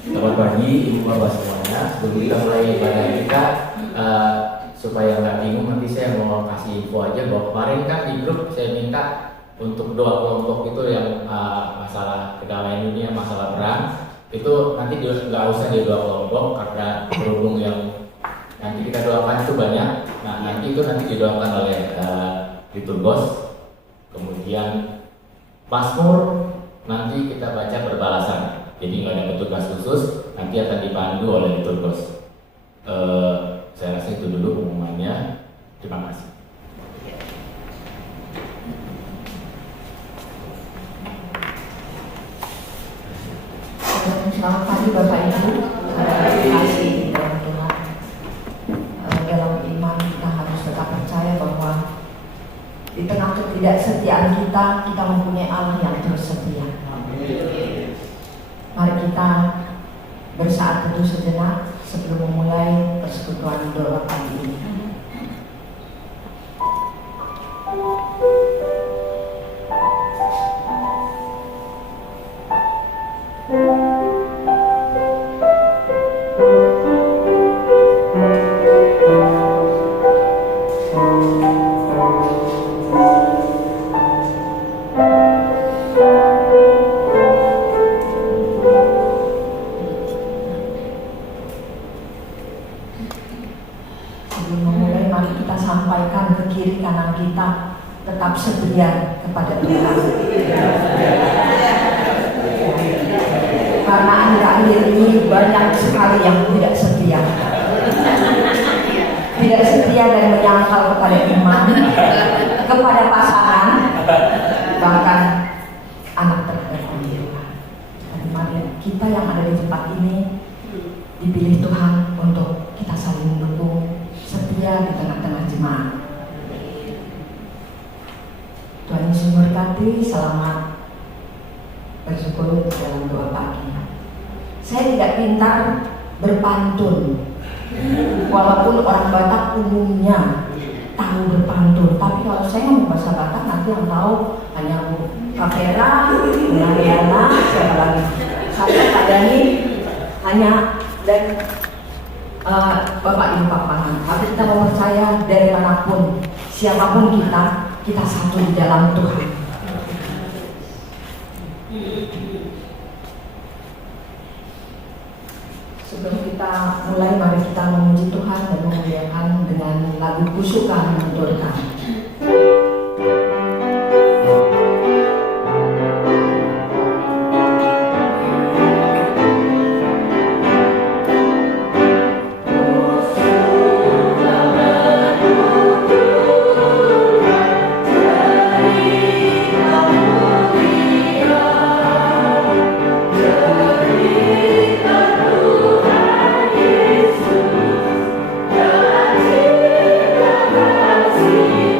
Selamat pagi Ibu Bapak semuanya. Sebelum kita mulai ibadah kita, supaya nggak bingung, nanti saya mau kasih info aja bahwa kemarin kan di grup saya minta untuk doa kelompok itu yang masalah kedamaian dunia, masalah perang itu nanti nggak usah di doa kelompok karena berhubung yang nanti kita doakan itu banyak. Nah nanti itu didoakan oleh liturgos, kemudian Mazmur nanti kita baca berbalasan. Jadi nggak ada petugas khusus, nanti akan dipandu oleh liturgos. Saya rasa itu dulu pengumumannya. Terima kasih. Selamat pagi Bapak Ibu. Terima kasih di dalam Tuhan. Dalam iman kita harus tetap percaya bahwa di tengah ketidaksetiaan kita mempunyai Allah yang terus setia. Mari kita bersaat teduh sejenak sebelum memulai persekutuan doa pagi ini. Kita tetap setia kepada Tuhan. Karena akhir-akhir ini banyak sekali yang tidak setia. Tidak setia dan menyangkal kepada iman, kepada pasangan, bahkan anak terdekat Tuhan. Dan mari kita yang ada di tempat ini dipilih Tuhan untuk kita saling mendukung, setia di tengah-tengah jemaat. Tuhan Yesus memberkati, selamat bersyukur dalam doa pagi. Saya tidak pintar berpantun, walaupun orang Batak umumnya tahu berpantun. Tapi kalau saya ngomong bahasa Batak, nanti yang tahu hanya Bu Kavera, Mariana, siapa lagi? Saya Pak Dani, hanya dan Bapak Ibu Papahan. Tapi kita mau percaya dari manapun, siapapun kita satu di dalam Tuhan. Sebelum kita mulai, mari kita memuji Tuhan dan memuliakan dengan lagu kusukan menuturkan. See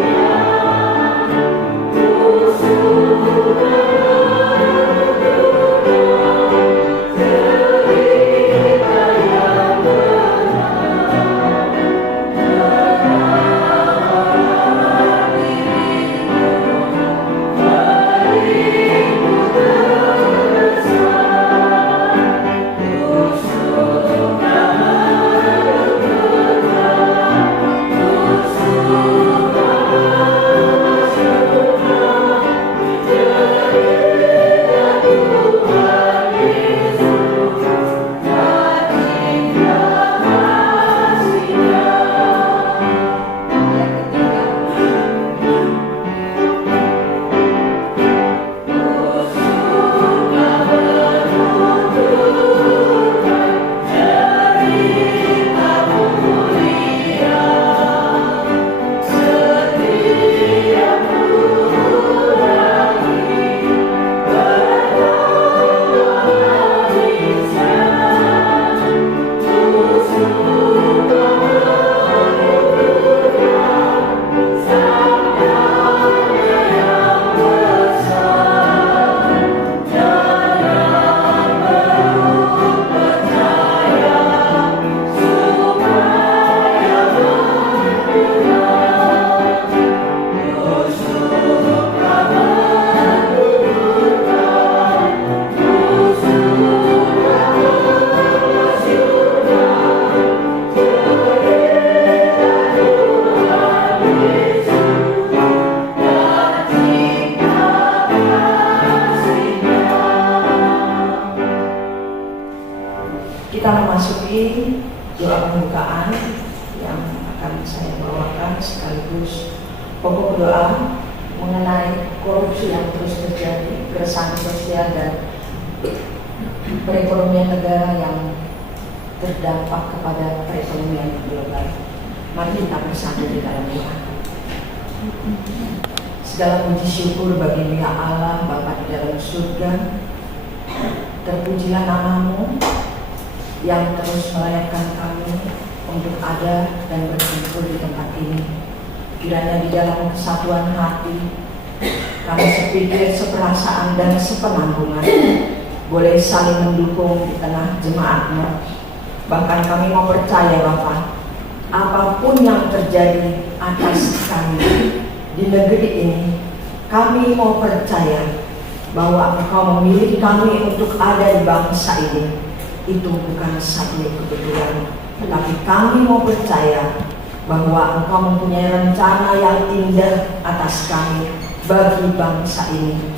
kita memasuki doa pembukaan yang akan saya bawakan sekaligus pokok doa mengenai korupsi yang terus terjadi, keresahan sosial dan perekonomian negara yang terdampak kepada perekonomian global. Mari kita bersatu di dalam doa. Segala puji syukur bagi Dia Allah Bapa di dalam surga. Terpujilah nama-Mu yang terus melayakkan kami untuk ada dan berkumpul di tempat ini. Kiranya di dalam kesatuan hati kami sepikir, seperasaan dan sepenanggungan boleh saling mendukung di tengah jemaat-Mu. Bahkan kami mau percaya Bapa, apapun yang terjadi atas kami di negeri ini, kami mau percaya bahwa Engkau memilih kami untuk ada di bangsa ini. Itu bukan satu kebetulan, tetapi kami mau percaya bahwa Engkau mempunyai rencana yang indah atas kami bagi bangsa ini.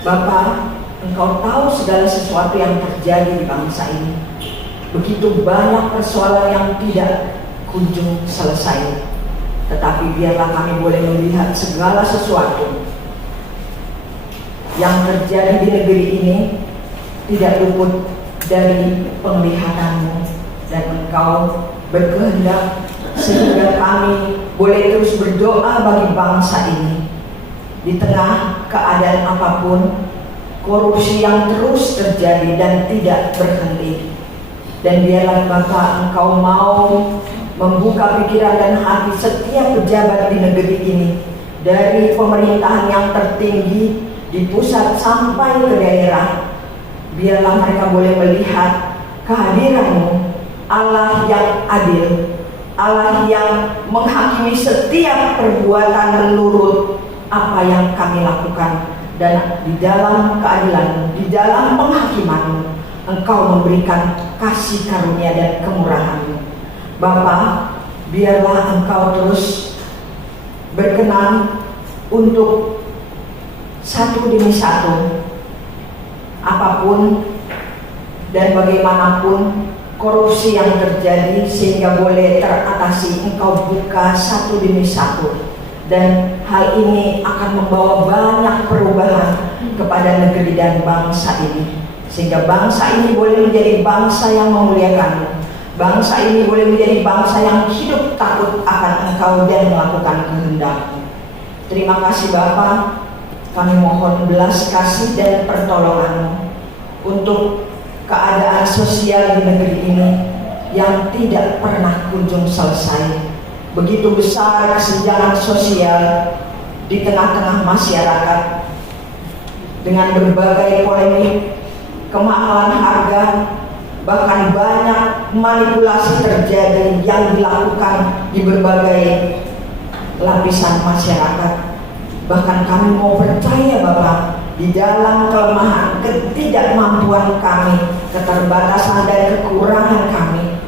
Bapa, Engkau tahu segala sesuatu yang terjadi di bangsa ini. Begitu banyak persoalan yang tidak kunjung selesai. Tetapi biarlah kami boleh melihat segala sesuatu yang terjadi di negeri ini tidak luput dari penglihatan-Mu, dan Engkau berkehendak sehingga kami boleh terus berdoa bagi bangsa ini. Di tengah keadaan apapun, korupsi yang terus terjadi dan tidak berhenti. Dan biarlah Bapa, Engkau mau membuka pikiran dan hati setiap pejabat di negeri ini, dari pemerintahan yang tertinggi di pusat sampai ke daerah. Biarlah mereka boleh melihat kehadiran-Mu, Allah yang adil, Allah yang menghakimi setiap perbuatan menurut apa yang kami lakukan. Dan di dalam keadilan, di dalam penghakiman-Mu, Engkau memberikan kasih karunia dan kemurahan-Mu. Bapa, biarlah Engkau terus berkenan untuk satu demi satu, apapun dan bagaimanapun korupsi yang terjadi, sehingga boleh teratasi. Engkau buka satu demi satu, dan hal ini akan membawa banyak perubahan kepada negeri dan bangsa ini, sehingga bangsa ini boleh menjadi bangsa yang memuliakan-Mu. Bangsa ini boleh menjadi bangsa yang hidup takut akan Engkau dan melakukan kehendak-Mu. Terima kasih Bapa, kami mohon belas kasih dan pertolongan-Mu untuk keadaan sosial di negeri ini yang tidak pernah kunjung selesai. Begitu besar kesenjangan sosial di tengah-tengah masyarakat, dengan berbagai polemik, kemahalan harga, bahkan banyak manipulasi terjadi yang dilakukan di berbagai lapisan masyarakat. Bahkan kami mau percaya Bapak, di dalam kelemahan, ketidakmampuan kami, keterbatasan dan kekurangan kami,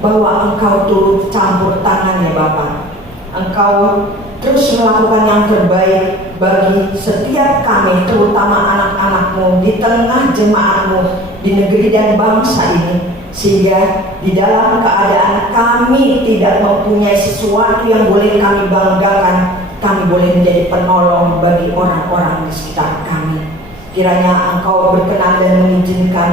bahwa Engkau turut campur tangan ya Bapak. Engkau terus melakukan yang terbaik bagi setiap kami, terutama anak-anak-Mu di tengah jemaat-Mu di negeri dan bangsa ini, sehingga di dalam keadaan kami tidak mempunyai sesuatu yang boleh kami banggakan, kami boleh menjadi penolong bagi orang-orang di sekitar kami. Kiranya Engkau berkenan dan mengizinkan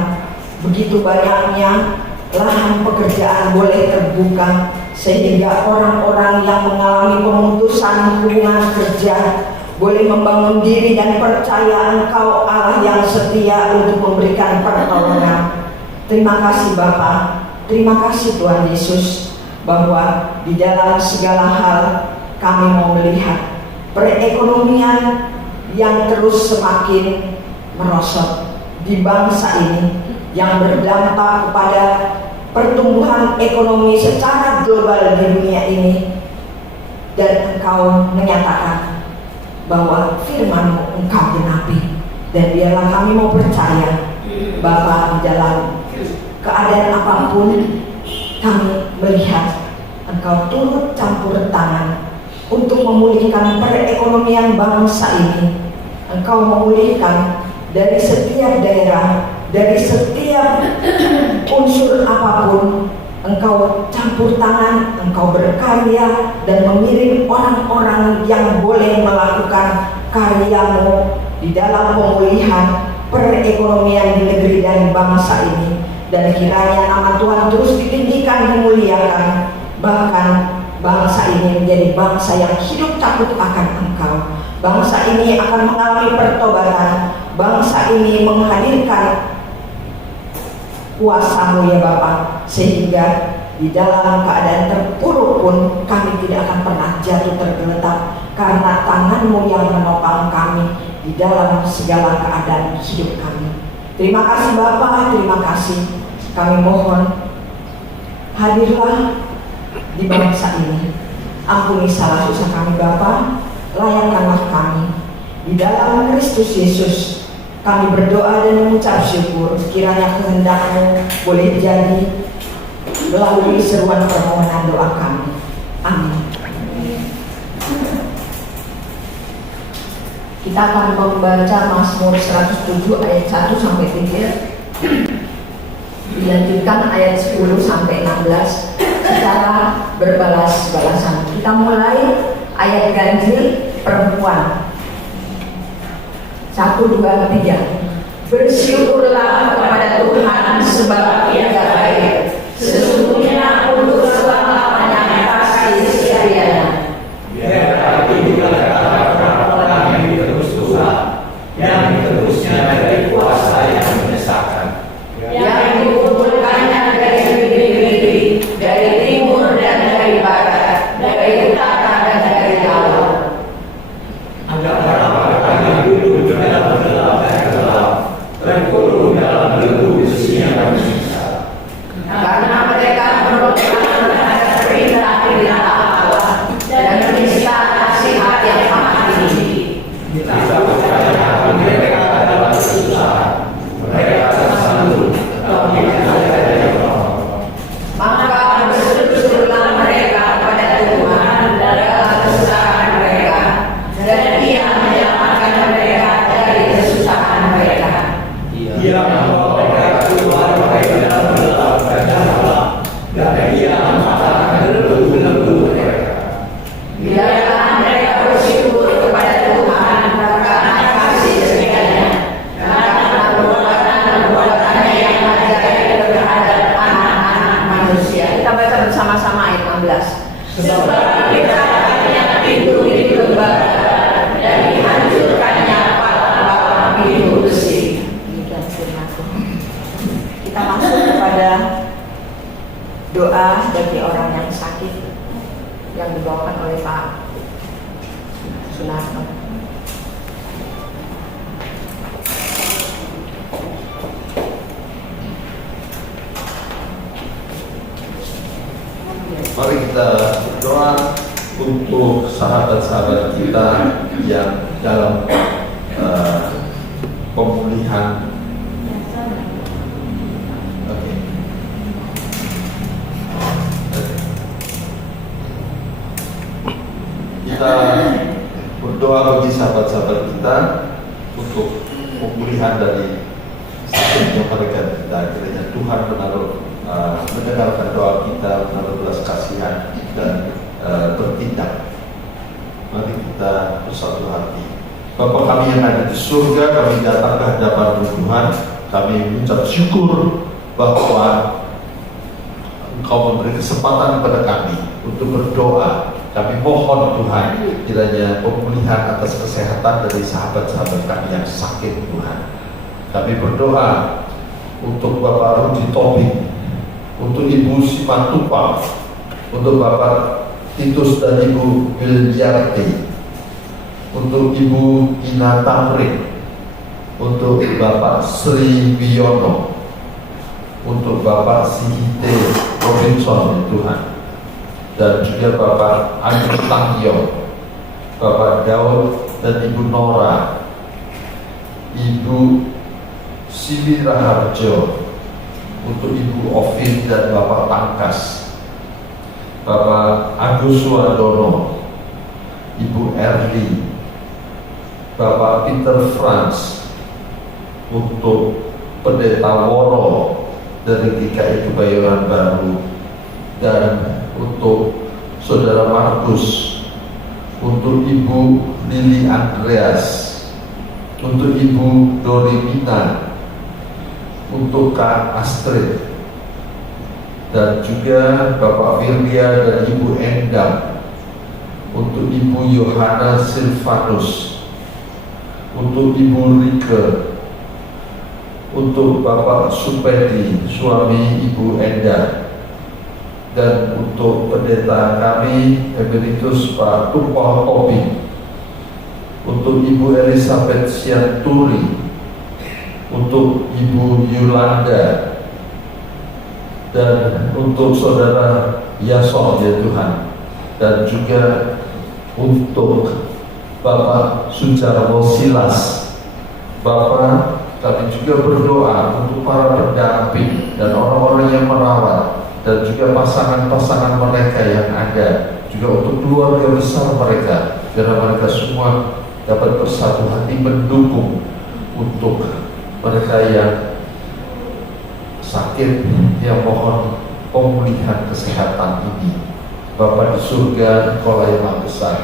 begitu banyaknya lahan pekerjaan boleh terbuka, sehingga orang-orang yang mengalami pemutusan hubungan kerja boleh membangun diri dan percaya Engkau Allah yang setia untuk memberikan pertolongan. Terima kasih Bapa, terima kasih Tuhan Yesus, bahwa di dalam segala hal kami mau melihat perekonomian yang terus semakin merosot di bangsa ini, yang berdampak kepada pertumbuhan ekonomi secara global di dunia ini. Dan Engkau menyatakan bahwa firman-Mu Engkau genapi, dan biarlah kami mau percaya Bapa, di dalam keadaan apapun kami melihat Engkau turut campur tangan untuk memulihkan perekonomian bangsa ini. Engkau memulihkan dari setiap daerah, dari setiap unsur apapun menjulur tangan, Engkau berkarya dan mengirim orang-orang yang boleh melakukan karyamu di dalam pemulihan perekonomian di negeri dan bangsa ini. Dan kiranya nama Tuhan terus ditinggikan, dimuliakan, bahkan bangsa ini menjadi bangsa yang hidup takut akan Engkau. Bangsa ini akan mengalami pertobatan. Bangsa ini menghadirkan kuasa-Mu ya Bapa, sehingga di dalam keadaan terpuruk pun kami tidak akan pernah jatuh tergeletak, karena tangan-Mu yang menopang kami di dalam segala keadaan hidup kami. Terima kasih Bapa, terima kasih. Kami mohon, hadirlah di bangsa ini. Ampuni salah susah kami Bapa, layakkanlah kami. Di dalam Kristus Yesus kami berdoa dan mengucap syukur, kiranya kehendak-Mu boleh jadi melalui seruan permohonan doa kami. Amin. Kita akan membaca Mazmur 107 ayat 1 sampai 3. Dilanjutkan ayat 10 sampai 16 secara berbalas-balasan. Kita mulai ayat ganjil perempuan. 1, 2, 3. Bersyukurlah kepada Tuhan sebab Ia baik. Sesungguhnya untuk selama-lamanya kasih setianya. Biarlah orang yang terus susah, yang terusnya dari kuasa yang menyesatkan, Yang dikumpulkannya dari negeri-negeri, dari timur dan dari barat, dari utara dan dari laut. orang yang duduk dalam gelap dan gelap, terkurung dalam belenggu besi yang menyiksa. Karena mereka merupakan terhadap perintah-perintah Allah dan menista nasihat yang maha tinggi. Ditakutkannya mereka dalam kesusahan, mereka tersandung, tetapi tidak ada yang menolong. Maka berseru-serulah mereka pada Tuhan dalam kesusahan mereka, dan Ia menyelamatkan mereka dari kesusahan mereka. Ia membawa mereka keluar dari dalam gelap dan gelap, dan Ia mematahkan belenggu mereka. Biarlah mereka bersyukur kepada Tuhan karena kasih setianya, karena perbuatan-perbuatannya yang ajaib terhadap anak-anak manusia. Kita baca bersama-sama ayat 16. Sebab dipecahkannya pintu-pintu lembaga dan dihancurkannya palang-palang pintu besi. Demikian firman Tuhan. Kita masuk kepada doa bagi orang yang sakit yang dibawakan oleh Pak Sunarto. Mari kita berdoa untuk sahabat-sahabat kita yang dalam pemulihan. Oke. Kita berdoa bagi sahabat-sahabat kita untuk pemulihan dari sakitnya mereka. Kiranya Tuhan mendengarkan doa kita, menaruh belas kasihan dan bertindak. Mari kita bersatu hati. Bapa kami yang ada di surga, kami datang ke hadapan Tuhan. Kami mengucap syukur bahwa Engkau memberi kesempatan kepada kami untuk berdoa. Kami mohon Tuhan, kiranya pemulihan atas kesehatan dari sahabat-sahabat kami yang sakit Tuhan. Kami berdoa untuk Bapak Rudi Tobing, untuk Ibu Simatupang, untuk Bapak Titus dan Ibu Wiljarti, untuk Ibu Ina Tamrin, untuk Bapak Sri Wiono, untuk Bapak Sihite Robinson Tuhan, dan juga Bapak Andi Tangyo, Bapak Daud dan Ibu Nora, Ibu Sibi Raharjo, untuk Ibu Ovin dan Bapak Pangkas, Bapak Agus Suardono, Ibu Erli, Bapak Peter Franz, untuk Pendeta Woro dari GKI Kebayoran Baru, dan untuk Saudara Markus, untuk Ibu Lili Andreas, untuk Ibu Dorimina, untuk Kak Astrid, dan juga Bapak Firlia dan Ibu Endang, untuk Ibu Yohana Silvanus, untuk Ibu Rike, untuk Bapak Supedi, suami Ibu Enda, dan untuk pendeta kami Emeritus Pak Tumpah Obi, untuk Ibu Elizabeth Sianturi, untuk Ibu Yolanda, dan untuk Saudara Yason, ya Tuhan, dan juga untuk Bapak Sujarwo Silas. Bapak, kami juga berdoa untuk para pendamping dan orang-orang yang merawat, dan juga pasangan-pasangan mereka yang ada, juga untuk keluarga besar mereka, biar mereka semua dapat bersatu hati mendukung untuk mereka yang sakit, yang mohon pemulihan kesehatan ini. Bapa di surga, Engkau lah yang Maha Besar.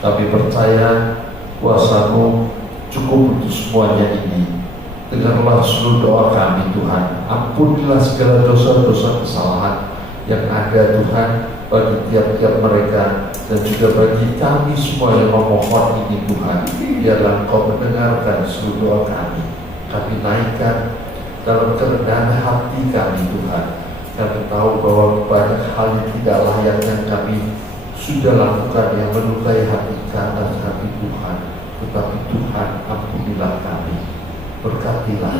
Kami percaya kuasa-Mu cukup untuk semuanya ini. Dengarlah seluruh doa kami Tuhan. Ampunilah segala dosa-dosa kesalahan yang ada Tuhan bagi tiap-tiap mereka, dan juga bagi kami semua yang memohon ini Tuhan. Biarlah Engkau mendengarkan seluruh doa kami. Kami naikkan dalam kerendahan hati kami Tuhan. Kami tahu bahwa banyak hal yang tidak layak yang kami sudah lakukan yang melukai hati kami Tuhan. Tetapi Tuhan, ampunilah kami, berkatilah.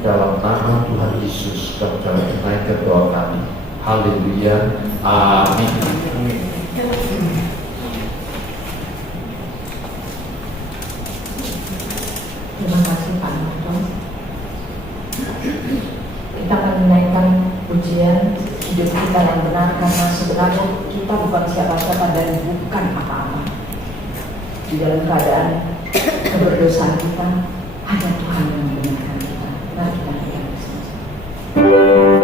Dalam nama Tuhan Yesus kami menaikkan doa kami. Haleluya, amin. Terima kasih Pak Marto. Kita akan menaikkan pujian hidup kita yang benar, karena sebenarnya kita bukan siapa-siapa dan bukan apa-apa. Di dalam keadaan keberdosaan kita, hanya Tuhan yang membenarkan kita. Mari kita lihat bersama-sama.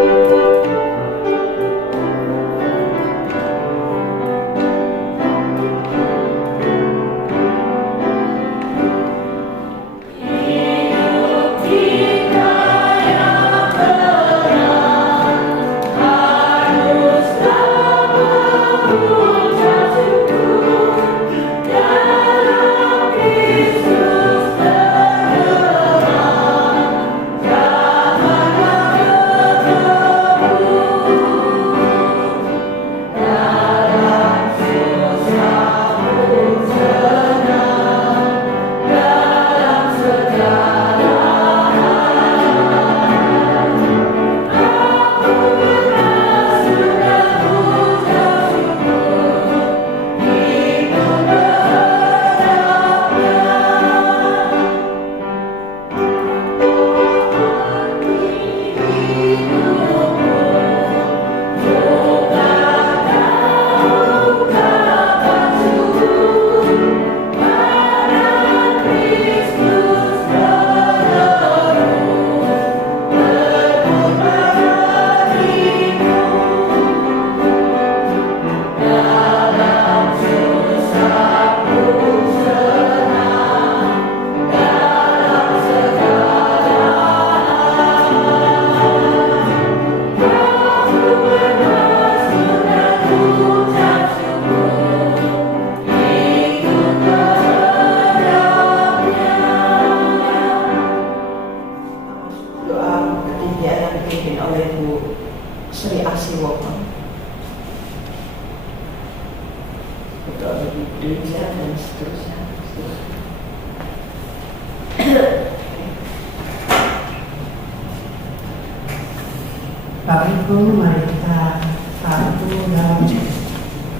Bapak Ibu, mari kita satu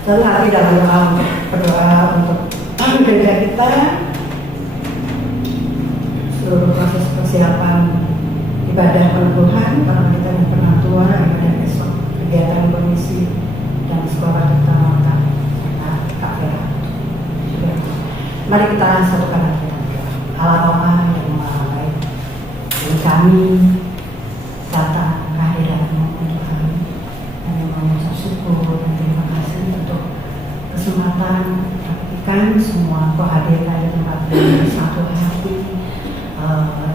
dalam hati dalam berdoa untuk gereja kita, seluruh proses persiapan ibadah penuhan karena kita yang penatua, ibadah besok, kegiatan komisi dan sekolah kita maka Kak Vera. Mari kita satukan hati kita. Allah Bapa yang Maha Baik, yang kami datang kehadiran Tuhan dan yang mengucap syukur kesempatan kan semua kehadiran di tempat ini satu hati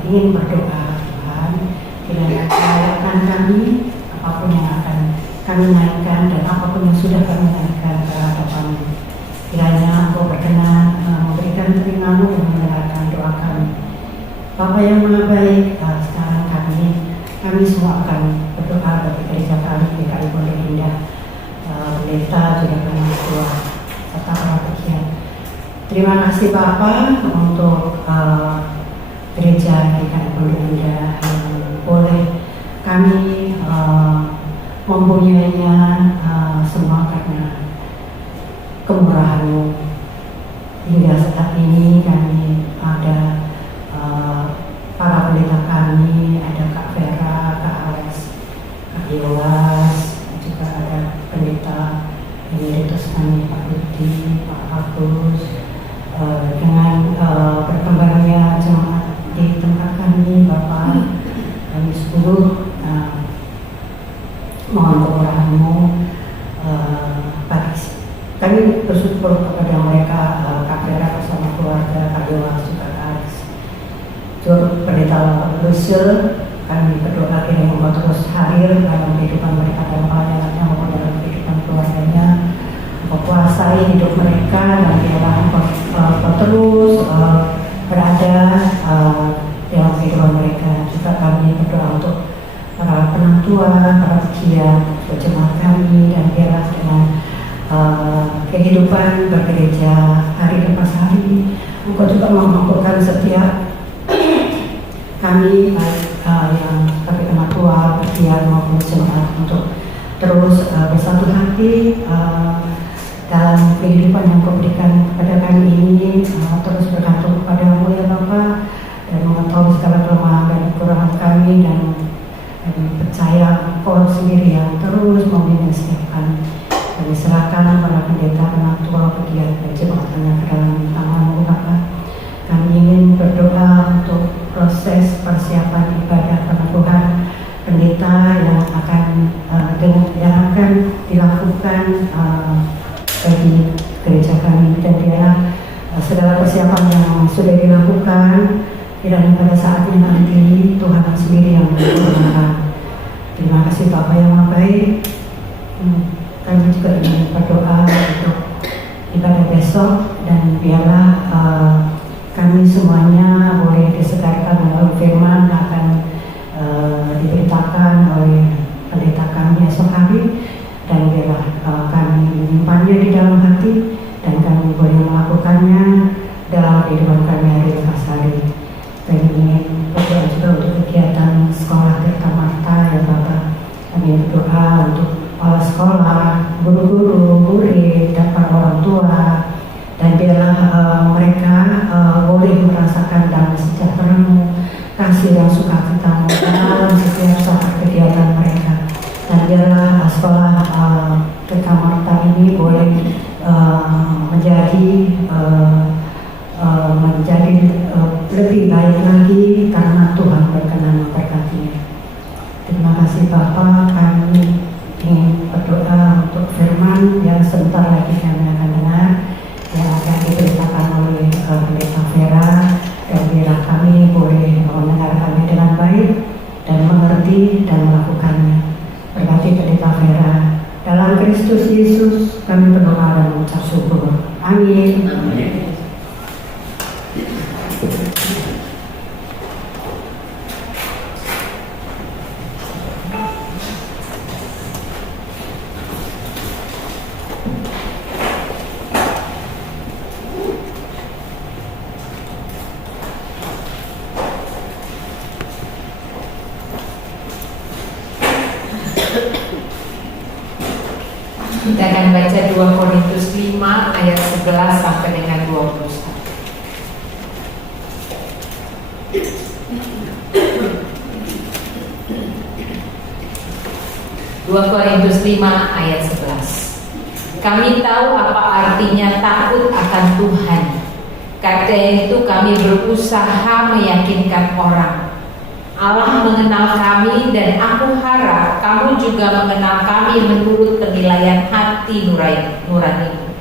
ingin berdoa Tuhan, kiranya layakan kami apapun yang akan kami naikkan dan apapun yang sudah kami naikkan ke hadapan, kiranya Engkau berkenan memberikan telinga-Mu dan mendengarkan doa kami. Bapa yang Maha Baik, sekarang kami semua akan berdoa bagi gereja kami di GKI Pondok Indah, pendeta juga kami tua serta para pegiat. Terima kasih Bapak untuk gereja GKI Pondok Indah yang boleh kami mempunyainya semua karena kemurahan-Mu. Hingga saat ini kami ada para pendeta kami, ada Kak Vera, Kak Alex, Kak Yowas, juga ada pendeta emeritus kami Pak Budi, Pak Agus, dengan berkembangnya jemaat di tempat kami Bapak, kami 10 mohon kemurahan-Mu kami bersyukur kepada mereka, Kak Vera bersama keluarga, Kak Yowas juga Kak Alex, juga pendeta Luciel. Kami berdoa kiranya Engkau terus hadir dalam kehidupan mereka dan pelayanannya maupun dalam kehidupan keluarganya. Engkau kuasai hidup mereka dan biarlah Engkau terus berada dalam kehidupan mereka. Juga kami berdoa untuk para penantua, para pegiat, jemaat kami, dan biarlah dengan kehidupan bergereja hari lepas hari Engkau juga memampukan setiap kami yang sebagai penatua, pegiat maupun jemaat untuk terus bersatu hati dalam kehidupan yang Kau berikan kepada kami ini, terus bergantung kepada-Mu ya Bapa, dan mengetahui segala kelemahan dan kekurangan kami, dan percaya Kau sendiri yang terus membimbing setiap kami. Kami serahkan para pendeta, penatua, pegiat dan jemaatnya ke dalam tangan-Mu Bapa. Kami ingin berdoa untuk proses persiapan ibadah penabuhan pendeta yang akan dilakukan bagi gereja kami, dan biarlah segala persiapan yang sudah dilakukan kiranya pada saatnya nanti Tuhan sendiri yang menyempurnakan. Terima kasih Bapak yang Maha Baik. Kami juga ingin berdoa untuk ibadah besok, dan biarlah kami semuanya boleh disegarkan oleh firman akan diberitakan oleh pendeta kami esok hari, dan biarlah kami menyimpannya di dalam hati dan kami boleh melakukannya dalam kehidupan kami hari lepas hari. Kami ingin berdoa juga untuk kegiatan sekolah Tirta Marta ya Bapak. Kami berdoa untuk kepala sekolah, guru-guru, murid, dan para orang tua, dan biarlah mereka boleh merasakan damai sejahtera-Mu, kasih dan sukacita-Mu dalam setiap saat kegiatan mereka. Dan biarlah sekolah Tirta Marta ini boleh menjadi lebih baik lagi karena Tuhan berkenan memberkatinya. Terima kasih Bapak, kami ingin berdoa untuk firman yang sebentar lagi kami akan dengar, yang akan diberitakan oleh pendeta Vera, dan biarlah kami boleh mendengarkannya dengan baik dan mengerti dan melakukannya. Berkati pendeta Vera, dalam Kristus Yesus kami berdoa dan mengucap syukur. Amin. Amin. Kita akan baca 2 Korintus 5 ayat 11 sampai dengan 21. 2 Korintus 5 ayat 11. Kami tahu apa artinya takut akan Tuhan. Karena itu kami berusaha meyakinkan orang. Allah mengenal kami, dan aku harap kamu juga mengenal kami menurut penilaian hati nurani.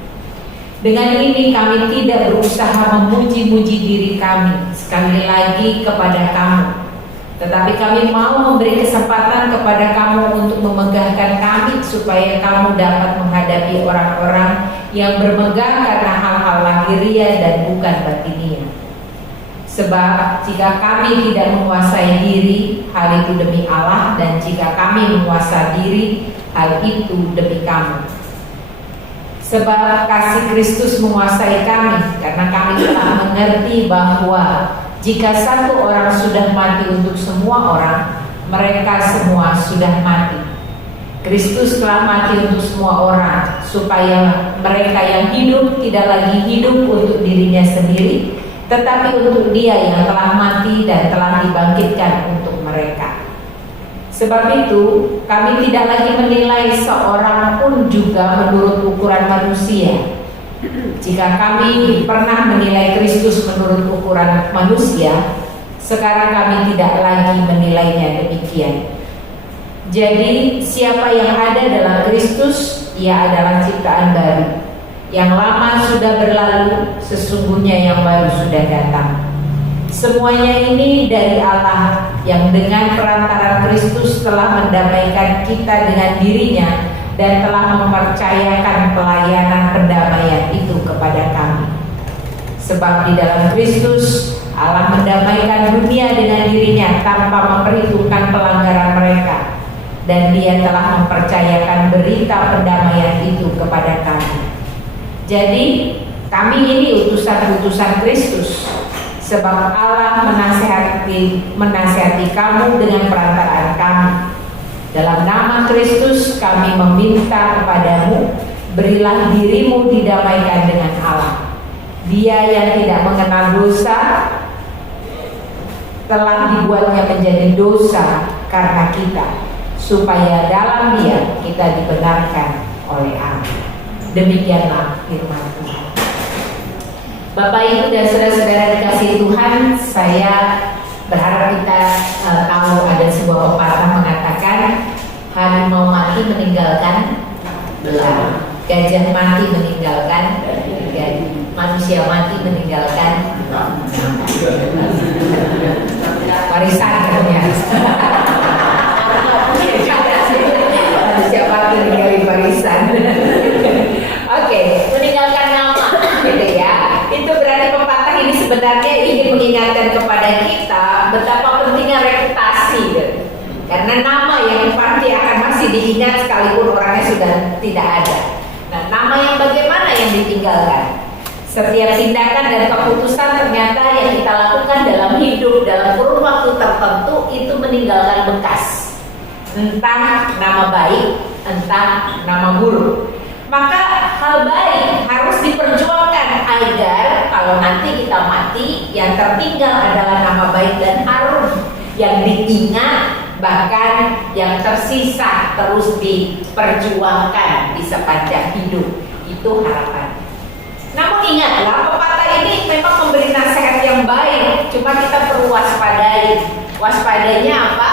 Dengan ini kami tidak berusaha memuji-muji diri kami sekali lagi kepada kamu, tetapi kami mau memberi kesempatan kepada kamu untuk memegahkan kami supaya kamu dapat menghadapi orang-orang yang bermegah karena hal-hal lahiriah dan bukan batiniah. Sebab jika kami tidak menguasai diri, hal itu demi Allah, dan jika kami menguasai diri, hal itu demi kamu. Sebab kasih Kristus menguasai kami, karena kami telah mengerti bahwa jika satu orang sudah mati untuk semua orang, mereka semua sudah mati. Kristus telah mati untuk semua orang, supaya mereka yang hidup tidak lagi hidup untuk dirinya sendiri, tetapi untuk Dia yang telah mati dan telah dibangkitkan untuk mereka. Sebab itu, kami tidak lagi menilai seorang pun juga menurut ukuran manusia. Jika kami pernah menilai Kristus menurut ukuran manusia, sekarang kami tidak lagi menilainya demikian. Jadi, siapa yang ada dalam Kristus, ia adalah ciptaan baru. Yang lama sudah berlalu, sesungguhnya yang baru sudah datang. Semuanya ini dari Allah yang dengan perantaran Kristus telah mendamaikan kita dengan dirinya dan telah mempercayakan pelayanan pendamaian itu kepada kami. Sebab di dalam Kristus Allah mendamaikan dunia dengan dirinya tanpa memperhitungkan pelanggaran mereka, dan Dia telah mempercayakan berita pendamaian itu kepada kami. Jadi kami ini utusan-utusan Kristus, sebab Allah menasihati kamu dengan perantaraan kami. Dalam nama Kristus kami meminta kepadamu, berilah dirimu didamaikan dengan Allah. Dia yang tidak mengenal dosa telah dibuatnya menjadi dosa karena kita, supaya dalam Dia kita dibenarkan oleh Allah. Demikianlah firman Tuhan. Bapak, Ibu, dan saudara-saudara dikasihi Tuhan, saya berharap kita tahu ada sebuah pepatah mengatakan harimau mati meninggalkan belang, gajah mati meninggalkan gadi, manusia mati meninggalkan warisan katanya. Manusia mati meninggalkan warisan. Oke, meninggalkan nama, gitu ya. Itu berarti pepatah ini sebenarnya ingin mengingatkan kepada kita betapa pentingnya reputasi, gitu. Karena nama yang pasti akan masih diingat sekalipun orangnya sudah tidak ada. Nah, nama yang bagaimana yang ditinggalkan? Setiap tindakan dan keputusan ternyata yang kita lakukan dalam hidup dalam kurun waktu tertentu itu meninggalkan bekas. Entah nama baik, entah nama buruk. Maka hal baik harus diperjuangkan agar kalau nanti kita mati, yang tertinggal adalah nama baik dan harum yang diingat, bahkan yang tersisa terus diperjuangkan di sepanjang hidup. Itu harapan. Namun ingatlah, pepatah ini memang memberi nasihat yang baik, cuma kita perlu waspadai. Waspadanya apa?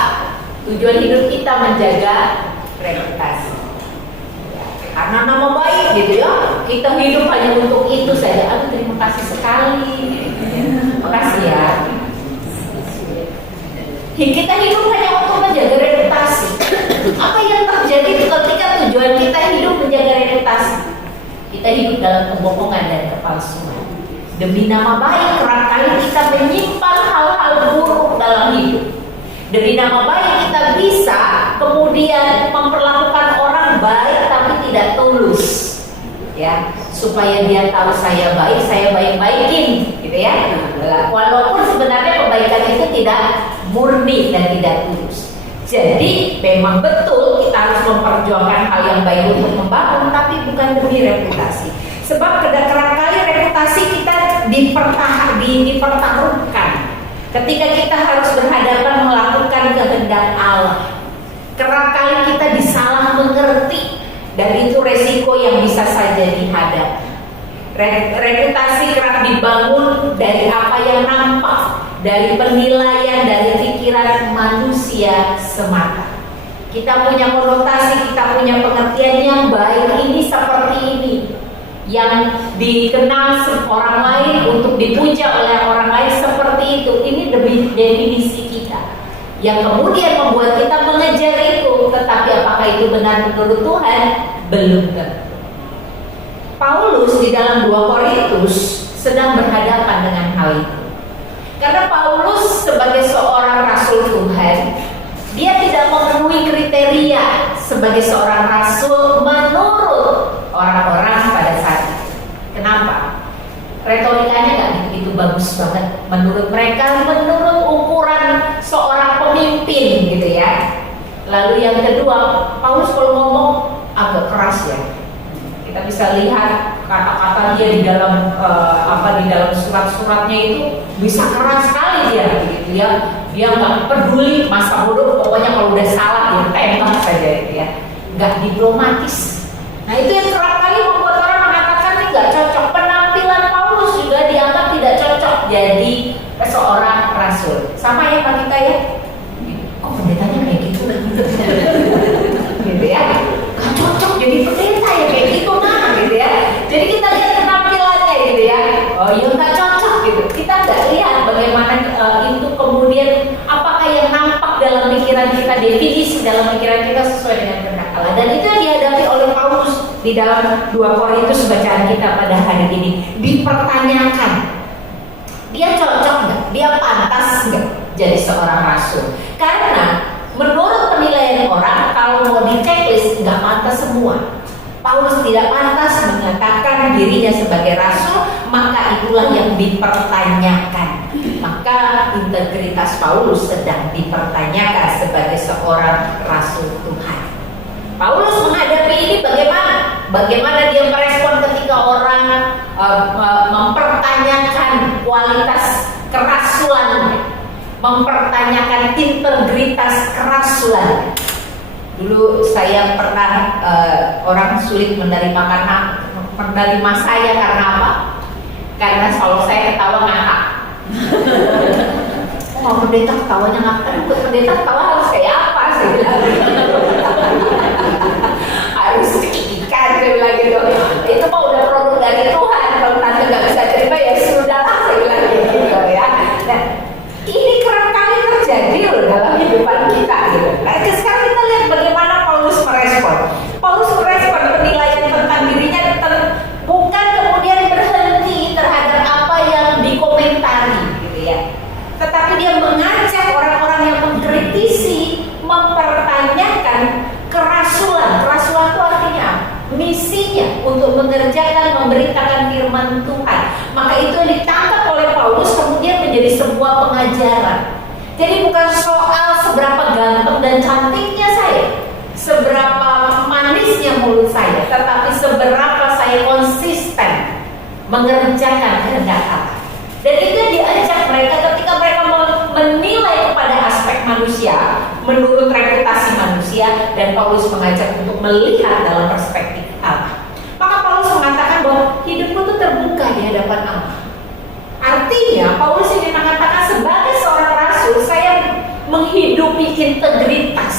Tujuan hidup kita menjaga reputasi. Karena nama baik, gitu ya, kita hidup hanya untuk itu saja. Aduh, terima kasih sekali. Makasih ya. Kita hidup hanya untuk menjaga reputasi. Apa yang terjadi ketika tujuan kita hidup menjaga reputasi? Kita hidup dalam kebohongan dan kepalsuan. Demi nama baik, kerangkali kita menyimpan hal-hal buruk dalam hidup. Demi nama baik kita bisa kemudian memperlakukan orang baik tapi tidak tulus, ya, supaya dia tahu saya baik-baikin, gitu ya. Walaupun sebenarnya kebaikan itu tidak murni dan tidak tulus. Jadi memang betul kita harus memperjuangkan hal yang baik untuk membangun, tapi bukan demi reputasi. Sebab kerangkali reputasi kita dipertaruhkan ketika kita harus berhadapan melakukan kehendak Allah. Kerangkali kita disalah mengerti, dan itu resiko yang bisa saja dihadapi. Reputasi kerap dibangun dari apa yang nampak, dari penilaian, dari pikiran manusia semata. Kita punya konotasi, kita punya pengertian yang baik ini seperti ini. yang dikenal orang lain untuk dipuja oleh orang lain seperti itu. Ini definisi kita yang kemudian membuat kita mengejar itu. Tetapi apakah itu benar menurut Tuhan? Belum tentu. Paulus di dalam 2 Korintus sedang berhadapan dengan hal itu. Karena Paulus sebagai seorang rasul Tuhan, dia tidak memenuhi kriteria sebagai seorang rasul menurut orang-orang pada saat itu. Kenapa? Retorikanya nggak begitu bagus banget menurut mereka, menurut ukuran seorang pemimpin gitu ya. Lalu yang kedua, Paulus kalau ngomong agak keras ya. Kita bisa lihat kata-kata dia di dalam di dalam surat-suratnya itu bisa keras sekali dia, gitu ya. Dia nggak peduli masa bodoh, pokoknya kalau udah salah dia tembak saja gitu ya. Nggak diplomatis. Nah itu yang kerap kali membuat orang mengatakan ini nggak cocok. Penampilan Paulus juga dianggap tidak cocok jadi seorang rasul. Sama ya Pak kita ya. Kok pendetanya kayak gitu? Gitu ya. Nggak cocok jadi pendeta ya kayak gitu nah gitu ya. Jadi kita lihat penampilannya gitu ya. Oh ya nggak cocok gitu. Kita nggak lihat bagaimana itu kemudian apakah yang nampak dalam pikiran kita, definisi dalam pikiran kita sesuai dengan kehendak Allah. Dan itu yang dihadapi oleh Paulus di dalam 2 Korintus bacaan kita pada hari ini. Dipertanyakan, dia cocok nggak? Dia pantas nggak jadi seorang rasul? Karena menurut penilaian orang, kalau mau di checklist nggak pantas semua. Paulus tidak pantas mengatakan dirinya sebagai rasul, maka itulah yang dipertanyakan. Maka integritas Paulus sedang dipertanyakan sebagai seorang rasul Tuhan. Paulus menghadapi ini bagaimana? Bagaimana dia merespon ketika orang mempertanyakan kualitas kerasulannya, mempertanyakan integritas kerasulannya. Dulu saya pernah orang sulit menerima saya karena apa? Karena kalau saya ketawa ngakak. Oh pendeta ketawanya ngakak, pendeta ketawa harus kayak apa? Saya bilang harus ikan, saya bilang gitu. Itu mah udah produk dari Tuhan. Kalau tante nggak bisa terima ya sudahlah, saya bilang gitu ya. Nah, ini kerap kali terjadi loh dalam kehidupan kita gitu. Nah, sekarang kita lihat bagaimana Paulus merespon. Paulus merespon penilaian tentang dirinya bukan kemudian berhenti terhadap apa yang dikomentari gitu ya. Tetapi dia mengajak orang-orang yang mengkritisi mempertanyakan kerasulan. Kerasulan itu artinya misinya untuk mengerjakan, memberitakan firman Tuhan. Maka itu yang ditangkap oleh Paulus kemudian menjadi sebuah pengajaran. Jadi bukan soal seberapa ganteng dan cantiknya saya, seberapa manisnya mulut saya, tetapi seberapa saya konsisten mengerjakan kehendak Allah. Dan itu yang diajak mereka ketika mereka menilai kepada aspek manusia menurut reputasi manusia, dan Paulus mengajak untuk melihat dalam perspektif Allah. Maka Paulus mengatakan bahwa hidupku itu terbuka di hadapan Allah. Artinya Paulus ingin mengatakan sebagai seorang rasul saya menghidupi integritas,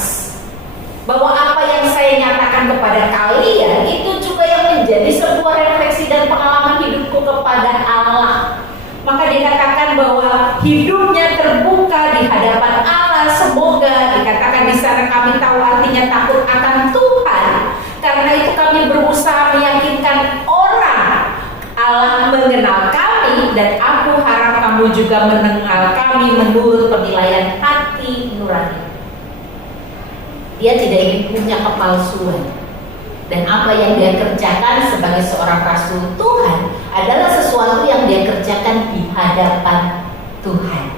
bahwa apa yang saya nyatakan kepada kalian itu juga yang menjadi sebuah refleksi dan pengalaman hidupku kepada Allah. Maka dikatakan bahwa hidupnya terbuka di hadapan Allah. Semoga dikatakan di sana kami tahu artinya takut akan Tuhan. Karena itu kami berusaha meyakinkan orang Allah mengenal kami, dan aku harap kamu juga mengenal kami menurut penilaian hati nurani. Dia tidak ingin punya kepalsuan. Dan apa yang dia kerjakan sebagai seorang rasul Tuhan adalah sesuatu yang dia kerjakan di hadapan Tuhan.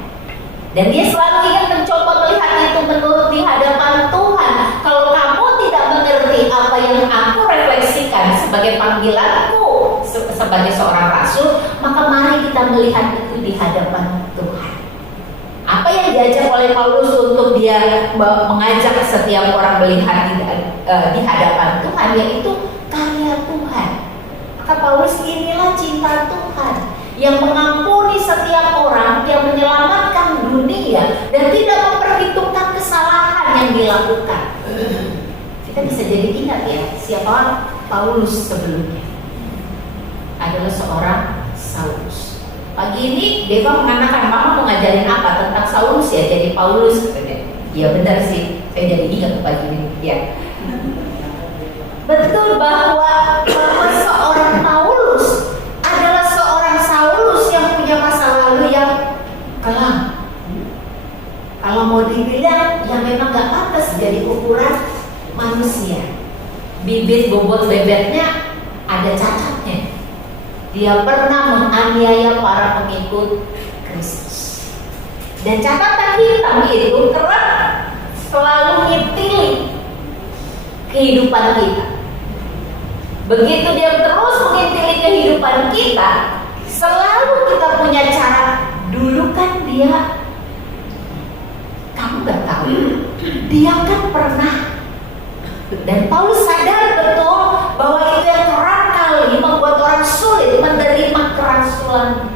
Dan dia selalu ingin mencoba melihat itu menurut di hadapan Tuhan. Kalau kamu tidak mengerti apa yang aku refleksikan sebagai panggilanku sebagai seorang rasul, maka mari kita melihat itu di hadapan Tuhan. Apa yang diajak oleh Paulus untuk dia mengajak setiap orang melihat di hadapan Tuhan, yaitu karya Tuhan. Maka Paulus, inilah cinta Tuhan yang mengampuni setiap orang, yang menyelamatkan dunia dan tidak memperhitungkan kesalahan yang dilakukan. Kita bisa jadi ingat ya siapa Paulus sebelumnya. adalah seorang Saulus. Pagi ini Deva mengatakan, Mama mau ngajarin apa tentang Saulus ya, jadi Paulus. Ya benar sih, saya jadi ingat pagi ini. Ya. Betul bahwa seorang Paulus adalah seorang Saulus yang punya masa lalu yang kelam. Kalau mau dibilang, ya memang gak pantas jadi ukuran manusia. Bibit bobot bebeknya ada cacatnya. Dia pernah menganiaya para pengikut Kristus. Dan catatan hitam itu kerap selalu ngitili kehidupan kita. Begitu dia terus mengintili kehidupan kita, selalu kita punya cara. Dulu kan dia, kamu gak tahu, dia kan pernah. Dan Paulus sadar betul bahwa itu yang kerap kali membuat orang sulit menerima kerasulan.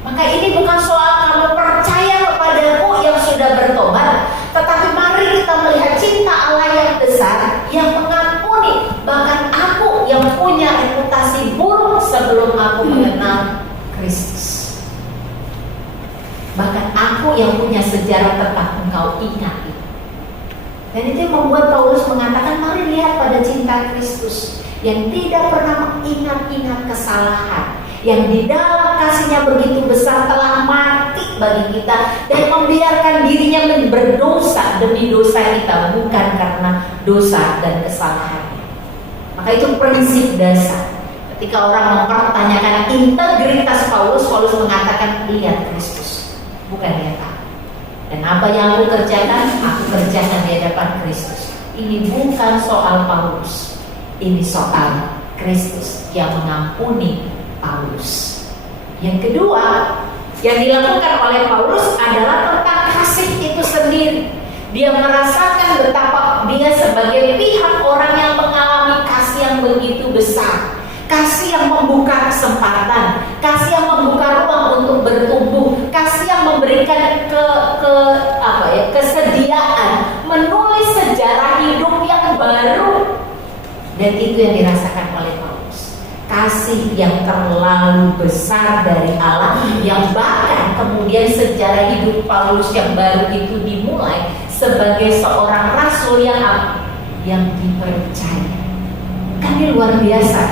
Maka ini bukan soal kamu percaya kepadaku yang sudah bertobat, tetapi mari kita melihat cinta Allah yang besar, yang mengampuni. Bahkan aku yang punya reputasi buruk sebelum aku mengenal Kristus. Bahkan aku yang punya sejarah tetap engkau ingat. Dan itu yang membuat Paulus mengatakan, mari lihat pada cinta Kristus yang tidak pernah mengingat-ingat kesalahan, yang di dalam kasihnya begitu besar telah mati bagi kita dan membiarkan dirinya berdosa demi dosa kita, bukan karena dosa dan kesalahannya. Maka itu prinsip dasar. Ketika orang mempertanyakan integritas Paulus, Paulus mengatakan, lihat Kristus, bukan lihat aku. Dan apa yang aku kerjakan di hadapan Kristus. Ini bukan soal Paulus, ini soal Kristus yang mengampuni Paulus. Yang kedua yang dilakukan oleh Paulus adalah tentang kasih itu sendiri. Dia merasakan betapa dia sebagai pihak orang yang mengalami kasih yang begitu besar, kasih yang membuka kesempatan, kasih yang membuka ruang untuk bertumbuh, kasih yang memberikan kesediaan menulis sejarah hidup yang baru. Dan itu yang dirasakan oleh Paulus. Kasih yang terlalu besar dari Allah, yang bahkan kemudian sejarah hidup Paulus yang baru itu dimulai sebagai seorang rasul yang dipercaya. Kan ini luar biasa.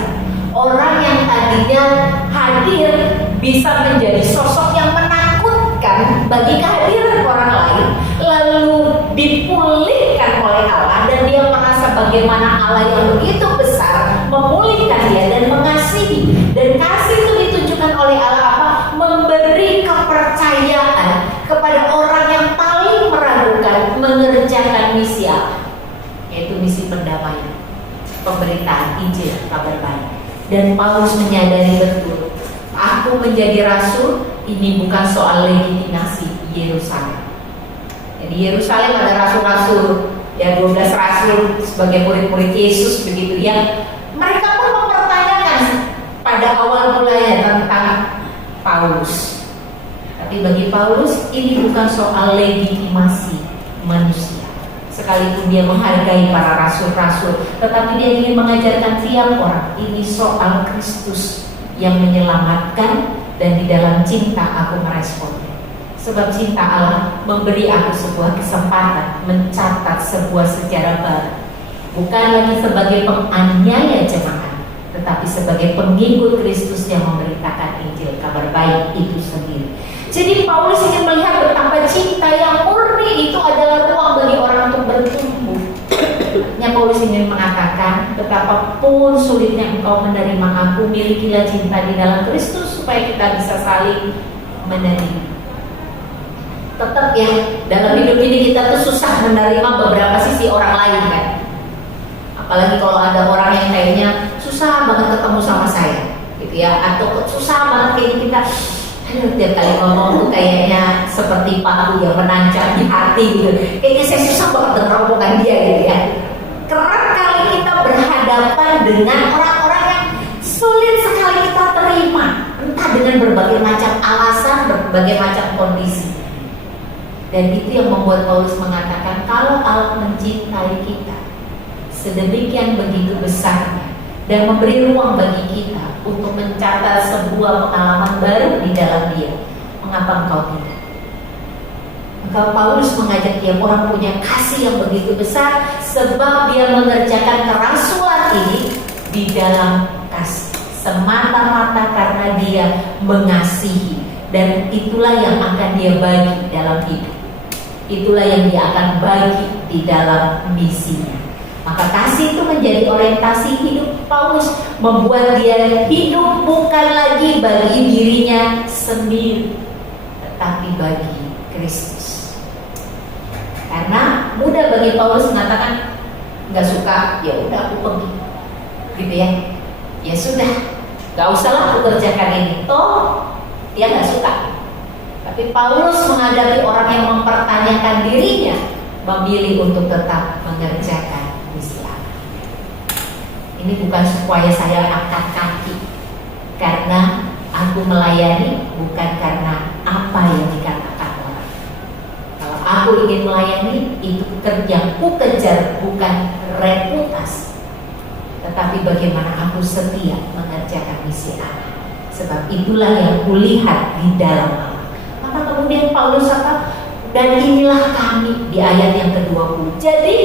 Orang yang tadinya hadir bisa menjadi sosok yang menakutkan bagi kehadiran orang lain, lalu dipulihkan oleh Allah, dan dia merasa bagaimana Allah yang begitu besar memulihkan dia dan mengasihi. Dan kasih itu ditunjukkan oleh Allah apa? Memberi kepercayaan kepada orang yang paling meragukan mengerjakan misi Allah, yaitu misi pendamaian, pemberitaan Injil, kabar baik. Dan Paulus menyadari betul, aku menjadi rasul ini bukan soal legitimasi Yerusalem. Jadi Yerusalem ada rasul-rasul, ya 12 rasul sebagai murid-murid Yesus begitu ya. Mereka pun mempertanyakan pada awal mulanya tentang Paulus. Tapi bagi Paulus ini bukan soal legitimasi manusia. Sekalipun dia menghargai para rasul-rasul, tetapi dia ingin mengajarkan tiap orang, ini soal Kristus yang menyelamatkan, dan di dalam cinta aku meresponnya. Sebab cinta Allah memberi aku sebuah kesempatan mencatat sebuah sejarah baru, bukan lagi sebagai penganiaya jemaat, tetapi sebagai pengikut Kristus yang memberitakan Injil, kabar baik itu sendiri. Jadi Paulus ingin melihat betapa cinta yang murni itu adalah ruang bagi orang untuk bertumbuh. Paulus ingin mengatakan, betapapun sulitnya engkau menerima aku, milikilah cinta di dalam Kristus supaya kita bisa saling menerima. Tetap ya, dalam hidup ini kita tuh susah menerima beberapa sisi orang lain kan. Apalagi kalau ada orang yang kayaknya susah banget ketemu sama saya, gitu ya, atau susah banget kayaknya kita, tiap kali ngomong tuh kayaknya seperti paku yang menancap di hati gitu. Kayaknya saya susah banget dengar omongan dia gitu ya. Kerap kali kita berhadapan dengan orang-orang yang sulit sekali kita terima, entah dengan berbagai macam alasan, berbagai macam kondisi. Dan itu yang membuat Paulus mengatakan, kalau Allah mencintai kita sedemikian begitu besarnya, dan memberi ruang bagi kita untuk mencatat sebuah pengalaman baru di dalam Dia. Mengapa engkau tidak? Maka Paulus mengajak tiap orang punya kasih yang begitu besar, sebab dia mengerjakan kerasulan ini di dalam kasih, semata-mata karena dia mengasihi, dan itulah yang akan dia bagi dalam hidup. Itulah yang dia akan bagi di dalam misinya. Maka kasih itu menjadi orientasi hidup Paulus, membuat dia hidup bukan lagi bagi dirinya sendiri, tetapi bagi Kristus. Karena mudah bagi Paulus mengatakan, nggak suka, ya udah aku pergi, gitu ya. Ya sudah, nggak usahlah aku kerjakan ini. Toh dia nggak suka. Tapi Paulus menghadapi orang yang mempertanyakan dirinya, memilih untuk tetap mengerjakan misi Allah. Ini bukan supaya saya angkat kaki karena aku melayani, bukan karena apa yang dikatakan orang. Kalau aku ingin melayani, itu yang ku kejar bukan reputasi, tetapi bagaimana aku setia mengerjakan misi Allah. Sebab itulah yang kulihat di dalam Allah. Maka kemudian Paulus kata, dan inilah kami di ayat yang ke-20. Jadi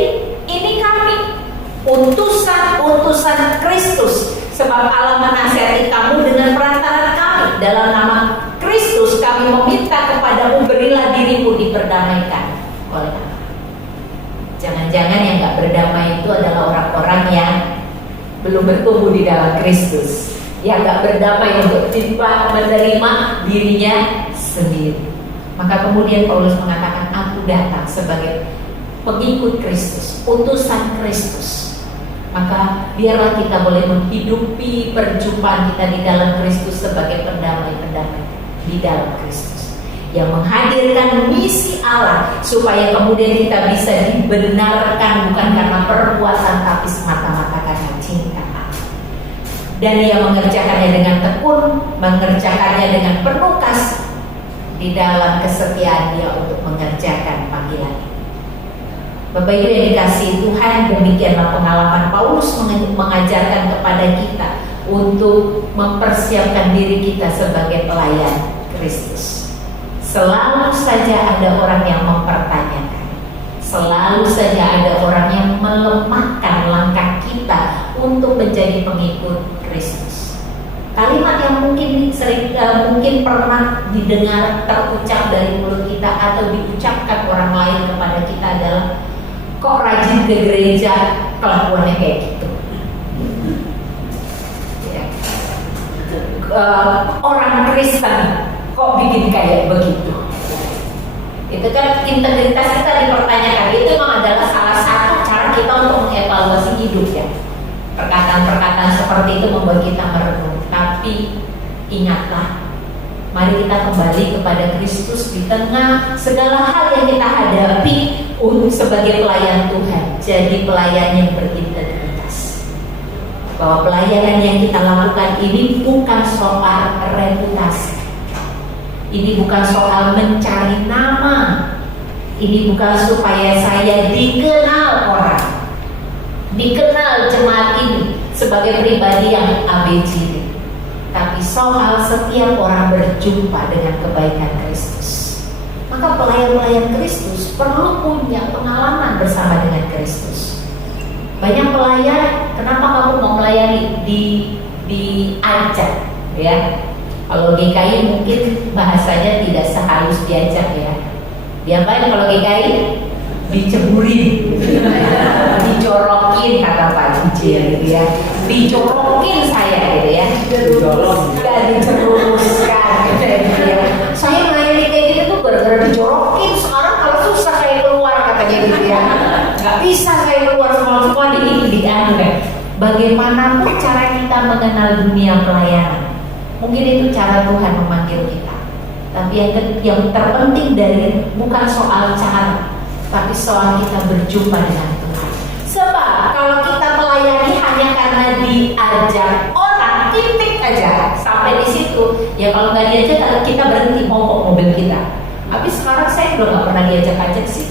ini kami, utusan Kristus. Sebab Allah menasihati kamu dengan perantara kami. Dalam nama Kristus kami meminta kepadamu, berilah dirimu diperdamaikan oleh Allah. Jangan-jangan yang gak berdamai itu adalah orang-orang yang belum bertumbuh di dalam Kristus, yang gak berdamai untuk menerima dirinya sendiri. Maka kemudian Paulus mengatakan, aku datang sebagai pengikut Kristus, utusan Kristus. Maka biarlah kita boleh menghidupi perjumpaan kita di dalam Kristus sebagai pendamai-pendamai di dalam Kristus, yang menghadirkan misi Allah supaya kemudian kita bisa dibenarkan bukan karena perbuatan tapi semata-mata karena cinta Allah. Dan dia mengerjakannya dengan tekun, mengerjakannya dengan penuh kasih di dalam kesetiaan dia untuk mengerjakan panggilan ini. Bapak Ibu yang dikasihi Tuhan, demikianlah pengalaman Paulus mengajarkan kepada kita untuk mempersiapkan diri kita sebagai pelayan Kristus. Selalu saja ada orang yang mempertanyakan, selalu saja ada orang yang melemahkan langkah kita untuk menjadi pengikut Kristus. Kalimat yang mungkin pernah didengar terucap dari mulut kita atau diucapkan orang lain kepada kita adalah, kok rajin ke gereja, kelakuannya kayak gitu. Ya. Orang Kristen kok bikin kayak begitu. Itu kan integritas kita dipertanyakan. Itu memang adalah salah satu cara kita untuk mengevaluasi hidup ya. Perkataan-perkataan seperti itu membuat kita merenung. Tapi ingatlah, mari kita kembali kepada Kristus di tengah segala hal yang kita hadapi sebagai pelayan Tuhan. Jadi pelayan yang berintegritas. Bahwa pelayanan yang kita lakukan ini bukan soal reputasi. Ini bukan soal mencari nama. Ini bukan supaya saya dikenal orang, dikenal jemaat ini sebagai pribadi yang ABCD. Tapi soal setiap orang berjumpa dengan kebaikan Kristus. Maka pelayan-pelayan Kristus perlu punya pengalaman bersama dengan Kristus. Banyak pelayan, kenapa kamu mau melayani diajak ya? Kalau GKI mungkin bahasanya tidak sehalus diajak ya. Diapain kalau GKI? Diceburin, dijorokin kata Pak Jujir gitu ya. Dijorokin saya gitu ya. Dan diceruskan gitu ya. Saya melayani kayak gitu tuh gara-gara dijorokin. Sekarang kalau susah saya keluar katanya gitu ya. Gak bisa saya keluar, semua dianu ya. Bagaimanapun cara kita mengenal dunia pelayanan, mungkin itu cara Tuhan memanggil kita. Tapi yang terpenting dari bukan soal cara, tapi soal kita berjumpa dengan Tuhan. Sebab kalau kita melayani hanya karena diajak orang, titik aja sampai di situ. Ya kalau nggak diajak, kita berhenti mogok mobil kita. Habis sekarang saya udah nggak pernah diajak-ajak sih.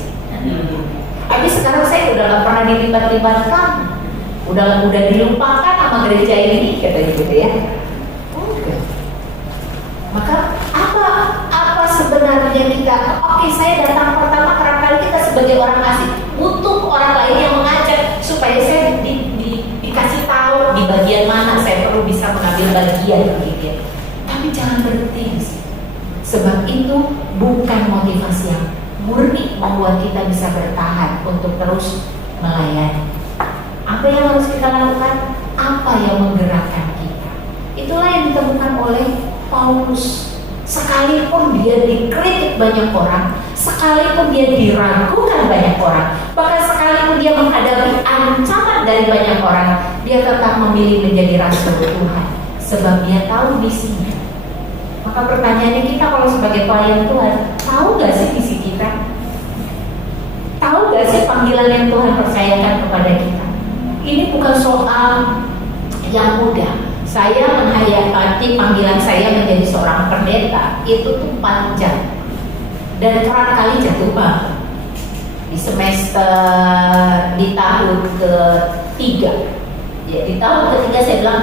Habis sekarang saya udah nggak pernah dilibat-libatkan. Udah dilupakan sama gereja ini, katanya gitu ya. Enggak. Maka apa sebenarnya kita? Oke, saya datang pertama karena kali kita sebagai orang asing butuh orang lain yang mengajak supaya saya dikasih tahu di bagian mana saya perlu bisa mengambil bagian begitu. Tapi jangan berhenti di situ. Sebab itu bukan motivasi yang murni membuat kita bisa bertahan untuk terus melayani. Apa yang harus kita lakukan? Apa yang menggerakkan kita? Itulah yang ditemukan oleh Paulus. Sekalipun dia dikritik banyak orang, sekalipun dia diragukan banyak orang, bahkan sekalipun dia menghadapi ancaman dari banyak orang, dia tetap memilih menjadi rasul Tuhan, sebab dia tahu misinya. Maka pertanyaannya, kita kalau sebagai pelayan Tuhan, tahu gak sih misi kita? Tahu gak sih panggilan yang Tuhan percayakan kepada kita? Ini bukan soal yang mudah. Saya menghayati panggilan saya menjadi seorang pendeta itu tuh panjang dan kerap kali jatuh bangun. Di semester di tahun ketiga, ya di tahun ketiga saya bilang,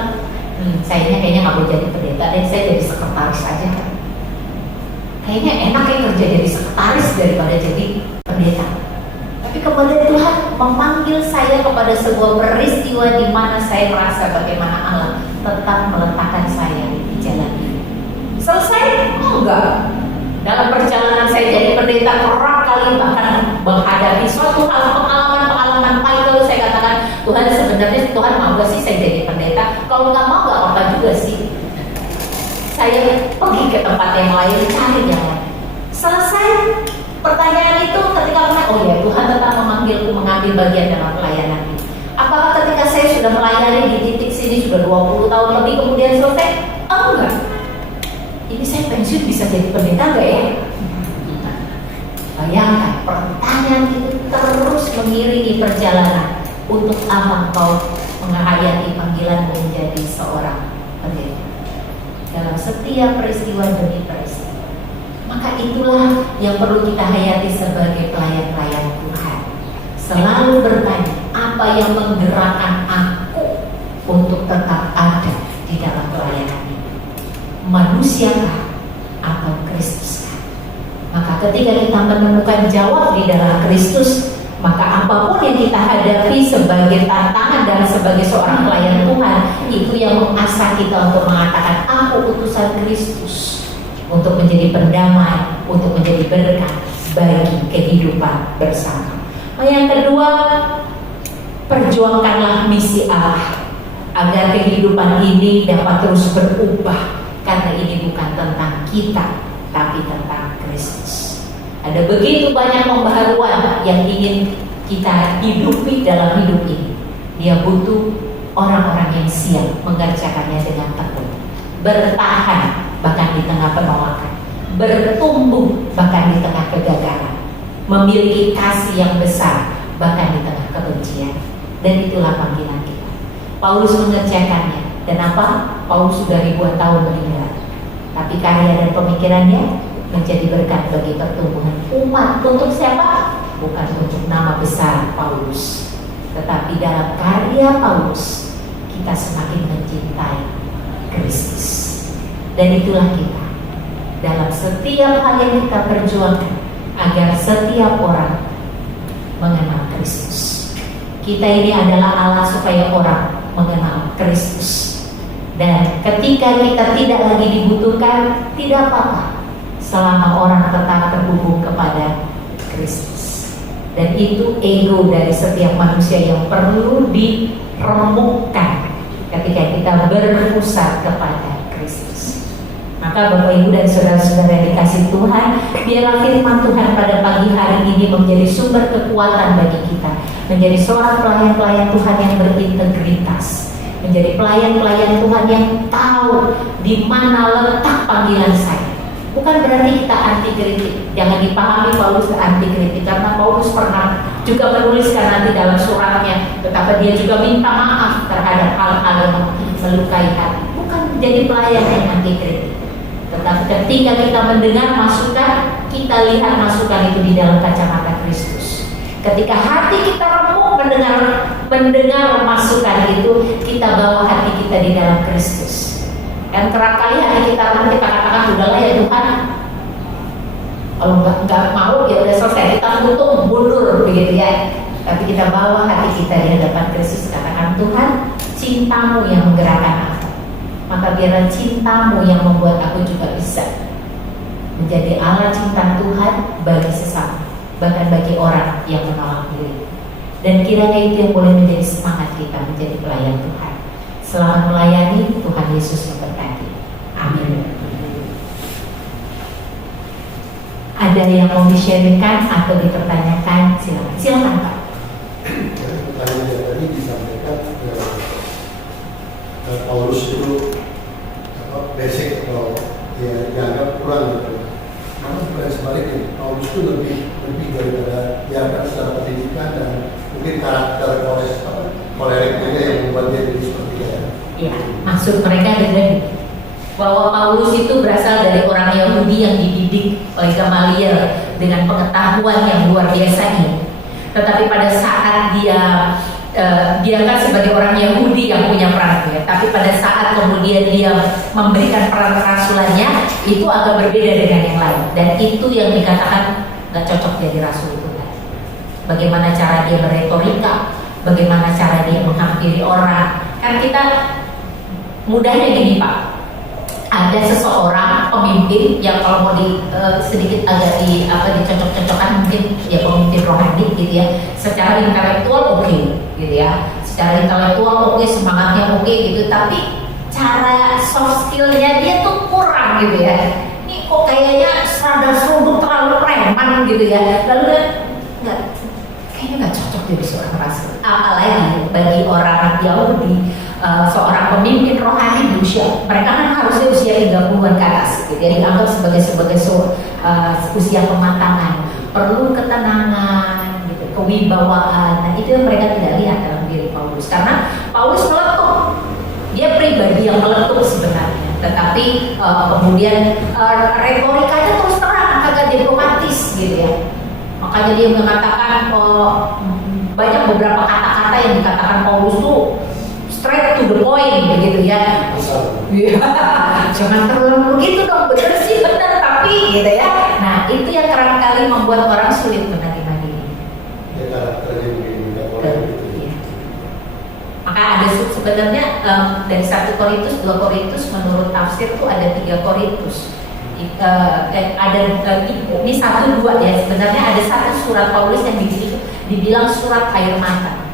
kayaknya nggak mau jadi pendeta, dan saya jadi sekretaris aja. Kayaknya enak ya kerja jadi sekretaris daripada jadi pendeta. Tapi kemudian Tuhan memanggil saya kepada sebuah peristiwa di mana saya merasa bagaimana Allah tetap meletakkan saya di jalan ini. Selesai? Enggak. Dalam perjalanan saya jadi pendeta kerap kali bahkan menghadapi suatu hal pengalaman pahit, lalu saya katakan, Tuhan sebenarnya Tuhan mau gak sih saya jadi pendeta? Kalau nggak mau nggak apa-apa juga sih. Saya pergi ke tempat yang lain, cari yang lain. Selesai pertanyaan itu ketika oh ya Tuhan tetap memanggilku mengambil bagian dalam pelayanan ini. Apakah ketika saya sudah melayani di titik sini sudah 20 tahun lebih kemudian selesai? Enggak. Ini saya pensiun bisa jadi pendeta enggak ya? Bayangkan, pertanyaan itu terus mengiringi perjalanan. Untuk apa engkau menghayati panggilan menjadi seorang pendeta? Dalam setiap peristiwa demi peristiwa. Maka itulah yang perlu kita hayati sebagai pelayan-pelayan Tuhan. Selalu bertanya, apa yang menggerakkan aku untuk tetap ada di dalam pelayanan ini? Manusiakah atau Kristuskah? Maka ketika kita menemukan jawab di dalam Kristus, maka apapun yang kita hadapi sebagai tantangan dan sebagai seorang pelayan Tuhan, itu yang mengasah kita untuk mengatakan, aku utusan Kristus untuk menjadi pendamai, untuk menjadi berkat bagi kehidupan bersama. Yang kedua, perjuangkanlah misi Allah agar kehidupan ini dapat terus berubah, karena ini bukan tentang kita tapi tentang Kristus. Ada begitu banyak pembaharuan yang ingin kita hidupi dalam hidup ini. Dia butuh orang-orang yang siap mengerjakannya dengan tekun, bertahan bahkan di tengah penolakan, bertumbuh bahkan di tengah kegagalan, memiliki kasih yang besar bahkan di tengah kebencian. Dan itulah panggilan kita. Paulus mengerjakannya. Dan apa? Paulus sudah ribuan tahun meninggal, tapi karya dan pemikirannya menjadi berkat bagi pertumbuhan umat. Untuk siapa? Bukan untuk nama besar Paulus, tetapi dalam karya Paulus kita semakin mencintai Kristus. Dan itulah kita dalam setiap hal yang kita perjuangkan, agar setiap orang mengenal Kristus. Kita ini adalah Allah supaya orang mengenal Kristus. Dan ketika kita tidak lagi dibutuhkan, tidak apa-apa selama orang tetap terhubung kepada Kristus. Dan itu ego dari setiap manusia yang perlu diremukkan ketika kita berpusat kepada Kristus. Maka Bapak Ibu dan saudara-saudara yang dikasihi Tuhan, biarlah firman Tuhan pada pagi hari ini menjadi sumber kekuatan bagi kita, menjadi seorang pelayan-pelayan Tuhan yang berintegritas, menjadi pelayan-pelayan Tuhan yang tahu di mana letak panggilan saya. Bukan berarti kita anti kritik. Jangan dipahami Paulus anti kritik, karena Paulus pernah juga menuliskan nanti dalam suratnya betapa dia juga minta maaf terhadap hal-hal yang melukai hati. Bukan jadi pelayan yang anti kritik. Tetapi ketika kita mendengar masukan, kita lihat masukan itu di dalam kacamata Kristus. Ketika hati kita remuk mendengar masukan itu, kita bawa hati kita di dalam Kristus. Dan kerap kali hati kita nanti katakan, udahlah ya Tuhan, kalau nggak mau ya udah selesai, kita tutup mundur begitu ya. Tapi kita bawa hati kita di hadapan Kristus, katakan, Tuhan, cintamu yang menggerakkan aku, maka biarlah cintamu yang membuat aku juga bisa menjadi alat cinta Tuhan bagi sesama, bahkan bagi orang yang menolong diri. Dan kiranya itu yang boleh menjadi semangat kita menjadi pelayan Tuhan. Selamat melayani, Tuhan Yesus memberkati. Amin. Ada yang mau di-sharingkan atau dipertanyakan? Silakan Pak. Pertanyaan yang tadi disampaikan Paulus itu basic atau ya dianggap kurang gitu. Namun bukan sebaliknya, Paulus itu lebih daripada dianggap secara pendidikan dan mungkin karakter kolerik juga yang membuat dia jadi seperti itu. Ya, maksud mereka adalah bahwa Paulus itu berasal dari orang Yahudi yang dididik oleh Gamaliel dengan pengetahuan yang luar biasa ini. Tetapi pada saat dia kan sebagai orang Yahudi yang punya peran ya. Tapi pada saat kemudian dia memberikan peran rasulannya, itu agak berbeda dengan yang lain. Dan itu yang dikatakan nggak cocok jadi rasul itu. Bagaimana cara dia berretorika, bagaimana cara dia menghampiri orang. Kan kita mudahnya gini Pak, ada seseorang pemimpin yang kalau mau sedikit agak dicocok-cocokkan, mungkin ya pemimpin rohani gitu ya, secara intelektual oke, gitu ya, secara intelektual oke, semangatnya oke gitu, tapi cara soft skillnya dia tuh kurang gitu ya. Ini kok kayaknya serada seruduk terlalu preman gitu ya, lalu kan kayaknya nggak cocok jadi seorang rasul. Apalagi bagi orang Yahudi, seorang pemimpin rohani di usia, mereka kan harusnya usia 30-an ke atas gitu. Jadi dianggap sebagai usia kematangan, perlu ketenangan gitu, kewibawaan. Nah itu yang mereka tidak lihat dalam diri Paulus, karena Paulus meletup, dia pribadi yang meletup sebenarnya, tetapi kemudian retorikanya terus terang, agak diplomatis gitu ya. Makanya dia mengatakan banyak beberapa kata-kata yang dikatakan Paulus tuh straight to the point begitu ya. Jangan terlalu begitu dong, bener sih bener tapi gitu ya. Nah itu yang kerap kali membuat orang sulit menerima diri. Ya karakternya begini, gitu. Maka ada sebenarnya dari 1 Korintus, 2 Korintus, menurut tafsir itu ada 3 Korintus. Ada ini 1, 2 ya, sebenarnya ada satu surat Paulus yang dibilang surat air mata.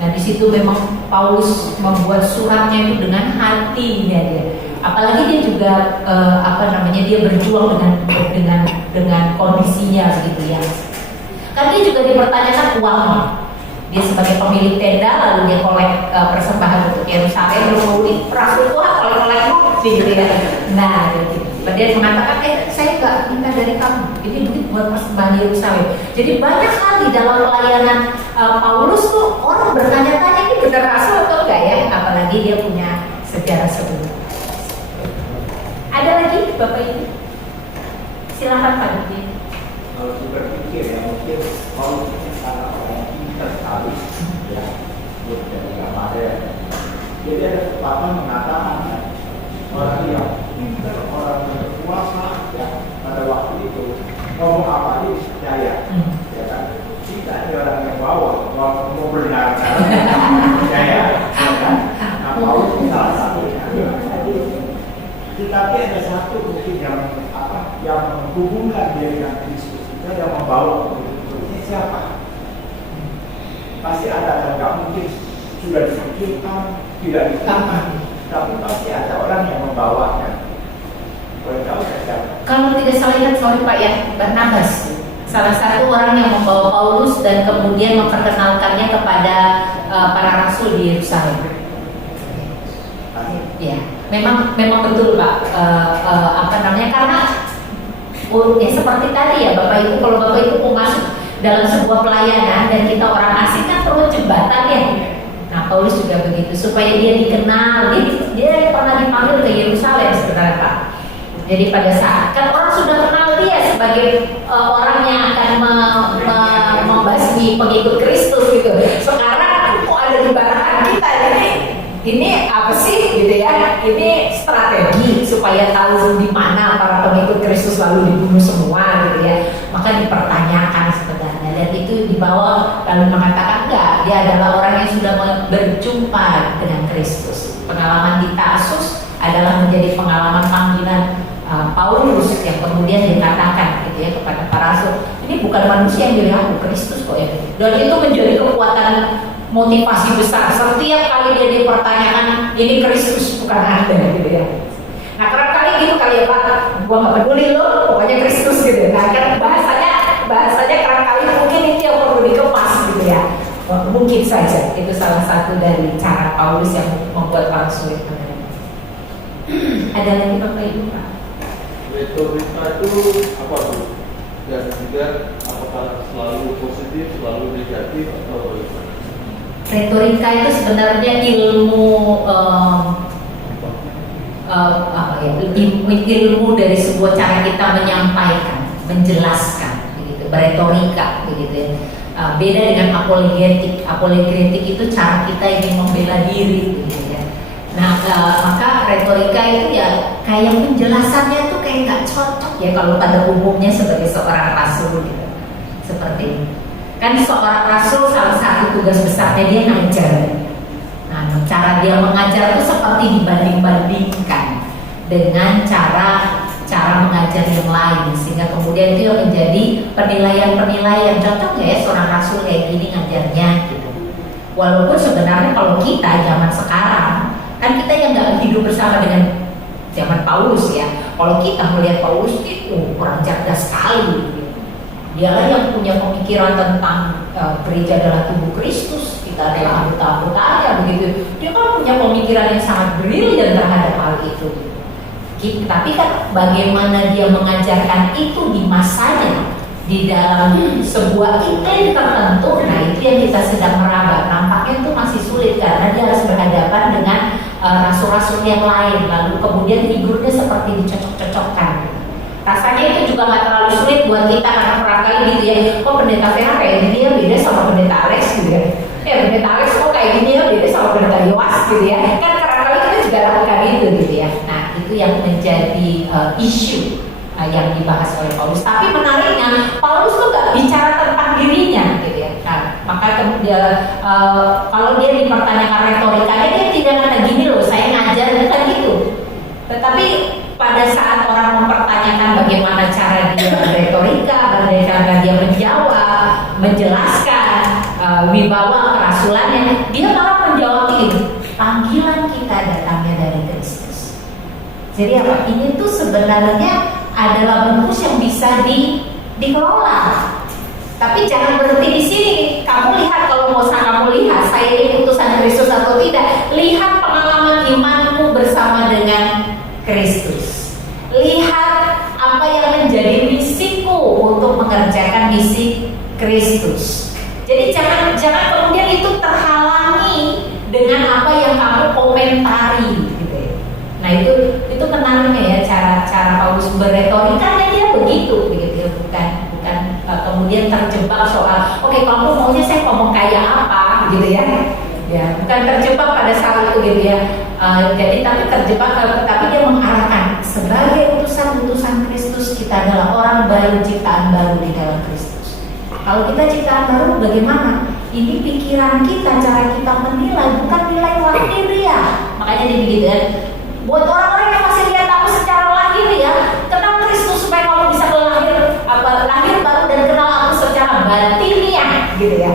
Nah di situ memang Paulus membuat suratnya itu dengan hatinya dia. Apalagi dia juga dia berjuang dengan kondisinya begitu ya. Kan dia juga dipertanyakan uangnya. Dia sebagai pemilik tenda, lalu dia kolek persembahan untuk Yerusalem, lalu rasul Tuhan kolek gitu ya. Nah gitu. Dia mengatakan, saya nggak minta dari kamu, ini duit buat persembahan Yerusalem. Jadi banyak hal di dalam pelayanan Paulus tuh orang bertanya-tanya ini benar rasul atau enggak ya, apalagi dia punya sejarah sebelumnya. Ada lagi Bapak Ibu? Silakan Pak Diki. Kalau kita berpikir ya, mungkin Paulus ini karena orang yang pintar sekali ya, dari Gamaliel. Jadi ada kesempatan mengatakan ya, orang yang pintar, orang yang berkuasa ya, pada waktu itu ngomong apa aja bisa percaya, ya kan? Tidak ada orang yang mau benarkan percaya, ya kan? Nah, Paulus ini salah satunya. Tetapi ada satu mungkin yang menghubungkan dia dengan Kristus, itu yang membawa ini siapa? Pasti ada, dan nggak mungkin sudah disingkirkan, tidak ditahan, tapi pasti ada orang yang membawanya. Boleh tahu siapa? Kalau tidak salah ingat, sorry Pak ya, Barnabas, salah satu orang yang membawa Paulus dan kemudian memperkenalkannya kepada para rasul di Yerusalem. Ya, memang betul Pak. Karena ya seperti tadi ya Bapak Ibu, kalau Bapak Ibu mau masuk dalam sebuah pelayanan dan kita orang asing kan perlu jembatan ya. Nah Paulus juga begitu, supaya dia dikenal. Dia pernah dipanggil ke Yerusalem sebenarnya Pak. Jadi pada saat kan orang sudah kenal dia sebagai orang yang akan membasmi pengikut Kristus gitu. Sekarang kok ada di barangan kita ini apa sih gitu ya? Ini strategi supaya tahu di mana para pengikut Kristus lalu dibunuh semua gitu ya. Maka dipertanyakan sebenarnya, dan itu dibawa lalu mengatakan enggak, dia adalah orang yang sudah berjumpa dengan Kristus. Pengalaman di Tarsus adalah menjadi pengalaman panggilan Paulus yang kemudian dikatakan gitu ya kepada para rasul, ini bukan manusia yang milih aku, Kristus kok ya. Dan itu menjadi kekuatan motivasi besar. Setiap kali dia dipertanyakan, ini Kristus bukan Anda gitu ya. Nah kerap kali gitu kali ya Pak, gua nggak peduli lo, pokoknya Kristus gitu. Nah kan bahasanya kerap kali mungkin itu yang perlu dikemas gitu ya. Mungkin saja itu salah satu dari cara Paulus yang membuat orang sulit menerima. Ada lagi Bapak Ibu Pak? Retorika itu apa tuh? Dan juga apakah selalu positif, selalu negatif atau bagaimana? Retorika itu sebenarnya ilmu ilmu dari sebuah cara kita menyampaikan, menjelaskan, begitu. Beretorika, begitu ya. Beda dengan apologetik. Apologetik itu cara kita ingin membela diri, begitu ya. Nah, maka retorika itu ya kayak penjelasannya tuh kayak nggak cocok ya kalau pada umumnya sebagai seorang rasul gitu. Seperti ini. Kan seorang rasul salah satu tugas besarnya dia ngajar. Nah, cara dia mengajar itu seperti dibanding-bandingkan dengan cara mengajar yang lain, sehingga kemudian itu yang menjadi penilaian cocok ya seorang rasul kayak gini ngajarnya gitu. Walaupun sebenarnya kalau kita zaman sekarang kan kita yang nggak hidup bersama dengan zaman Paulus ya. Kalau kita melihat Paulus itu kurang cerdas sekali. Gitu. Dialah yang punya pemikiran tentang gereja adalah tubuh Kristus, kita adalah anggota-anggotanya begitu. Dia kan punya pemikiran yang sangat brilian terhadap hal itu. Tapi kan bagaimana dia mengajarkan itu di masanya, di dalam sebuah iklim tertentu, nah itu yang kita sedang meraba. Nampaknya itu masih sulit karena dia harus berhadapan dengan rasul-rasul yang lain, lalu kemudian figurnya seperti dicocok-cocokkan. Rasanya itu juga nggak terlalu sulit buat kita karena barangkali gitu ya. Kok pendeta Vera kayak gini ya beda sama pendeta Alex gitu ya. Pendeta Alex kok kayak gini ya beda sama pendeta Yoas gitu ya. Kan barangkali kita juga lakukan itu gitu ya. Nah itu yang menjadi isu yang dibahas oleh Paulus. Tapi menariknya Paulus tuh nggak bicara tentang dirinya gitu ya. Nah, maka kemudian kalau dia dipertanyakan retorikanya dia tidak kata gini loh saya ngajar bukan gitu. Tetapi pada saat orang mempertanyakan bagaimana cara dia retorika, bagaimana cara dia menjawab, menjelaskan wibawa kerasulannya, dia malah menjawab ini, panggilan kita datangnya dari Kristus. Jadi apa? Ini tuh sebenarnya adalah bungkus yang bisa dikelola. Tapi jangan berhenti di sini. Kamu lihat kalau mau kamu lihat saya ini utusan Kristus atau tidak, lihat pengalaman imanmu bersama dengan Kristus. Lihat apa yang menjadi misiku untuk mengerjakan misi Kristus. Jadi jangan kemudian itu terhalangi dengan apa yang kamu komentari gitu ya. Nah itu menariknya ya cara Paulus berretorikanya dia begitu ya. Bukan kemudian terjebak soal oke, kamu maunya saya ngomong kayak apa gitu ya. Ya, bukan terjebak pada saat itu gitu ya. Jadi tapi terjebak, tapi dia mengarahkan sebagai utusan Kristus kita adalah orang baru, ciptaan baru di dalam Kristus. Kalau kita ciptaan baru bagaimana? Ini pikiran kita, cara kita menilai, bukan nilai lahiriah. Makanya dia begitu ya. Buat orang-orang yang masih lihat aku secara lahiriah, kenal Kristus supaya kamu bisa lahir baru dan kenal aku secara batiniah gitu ya.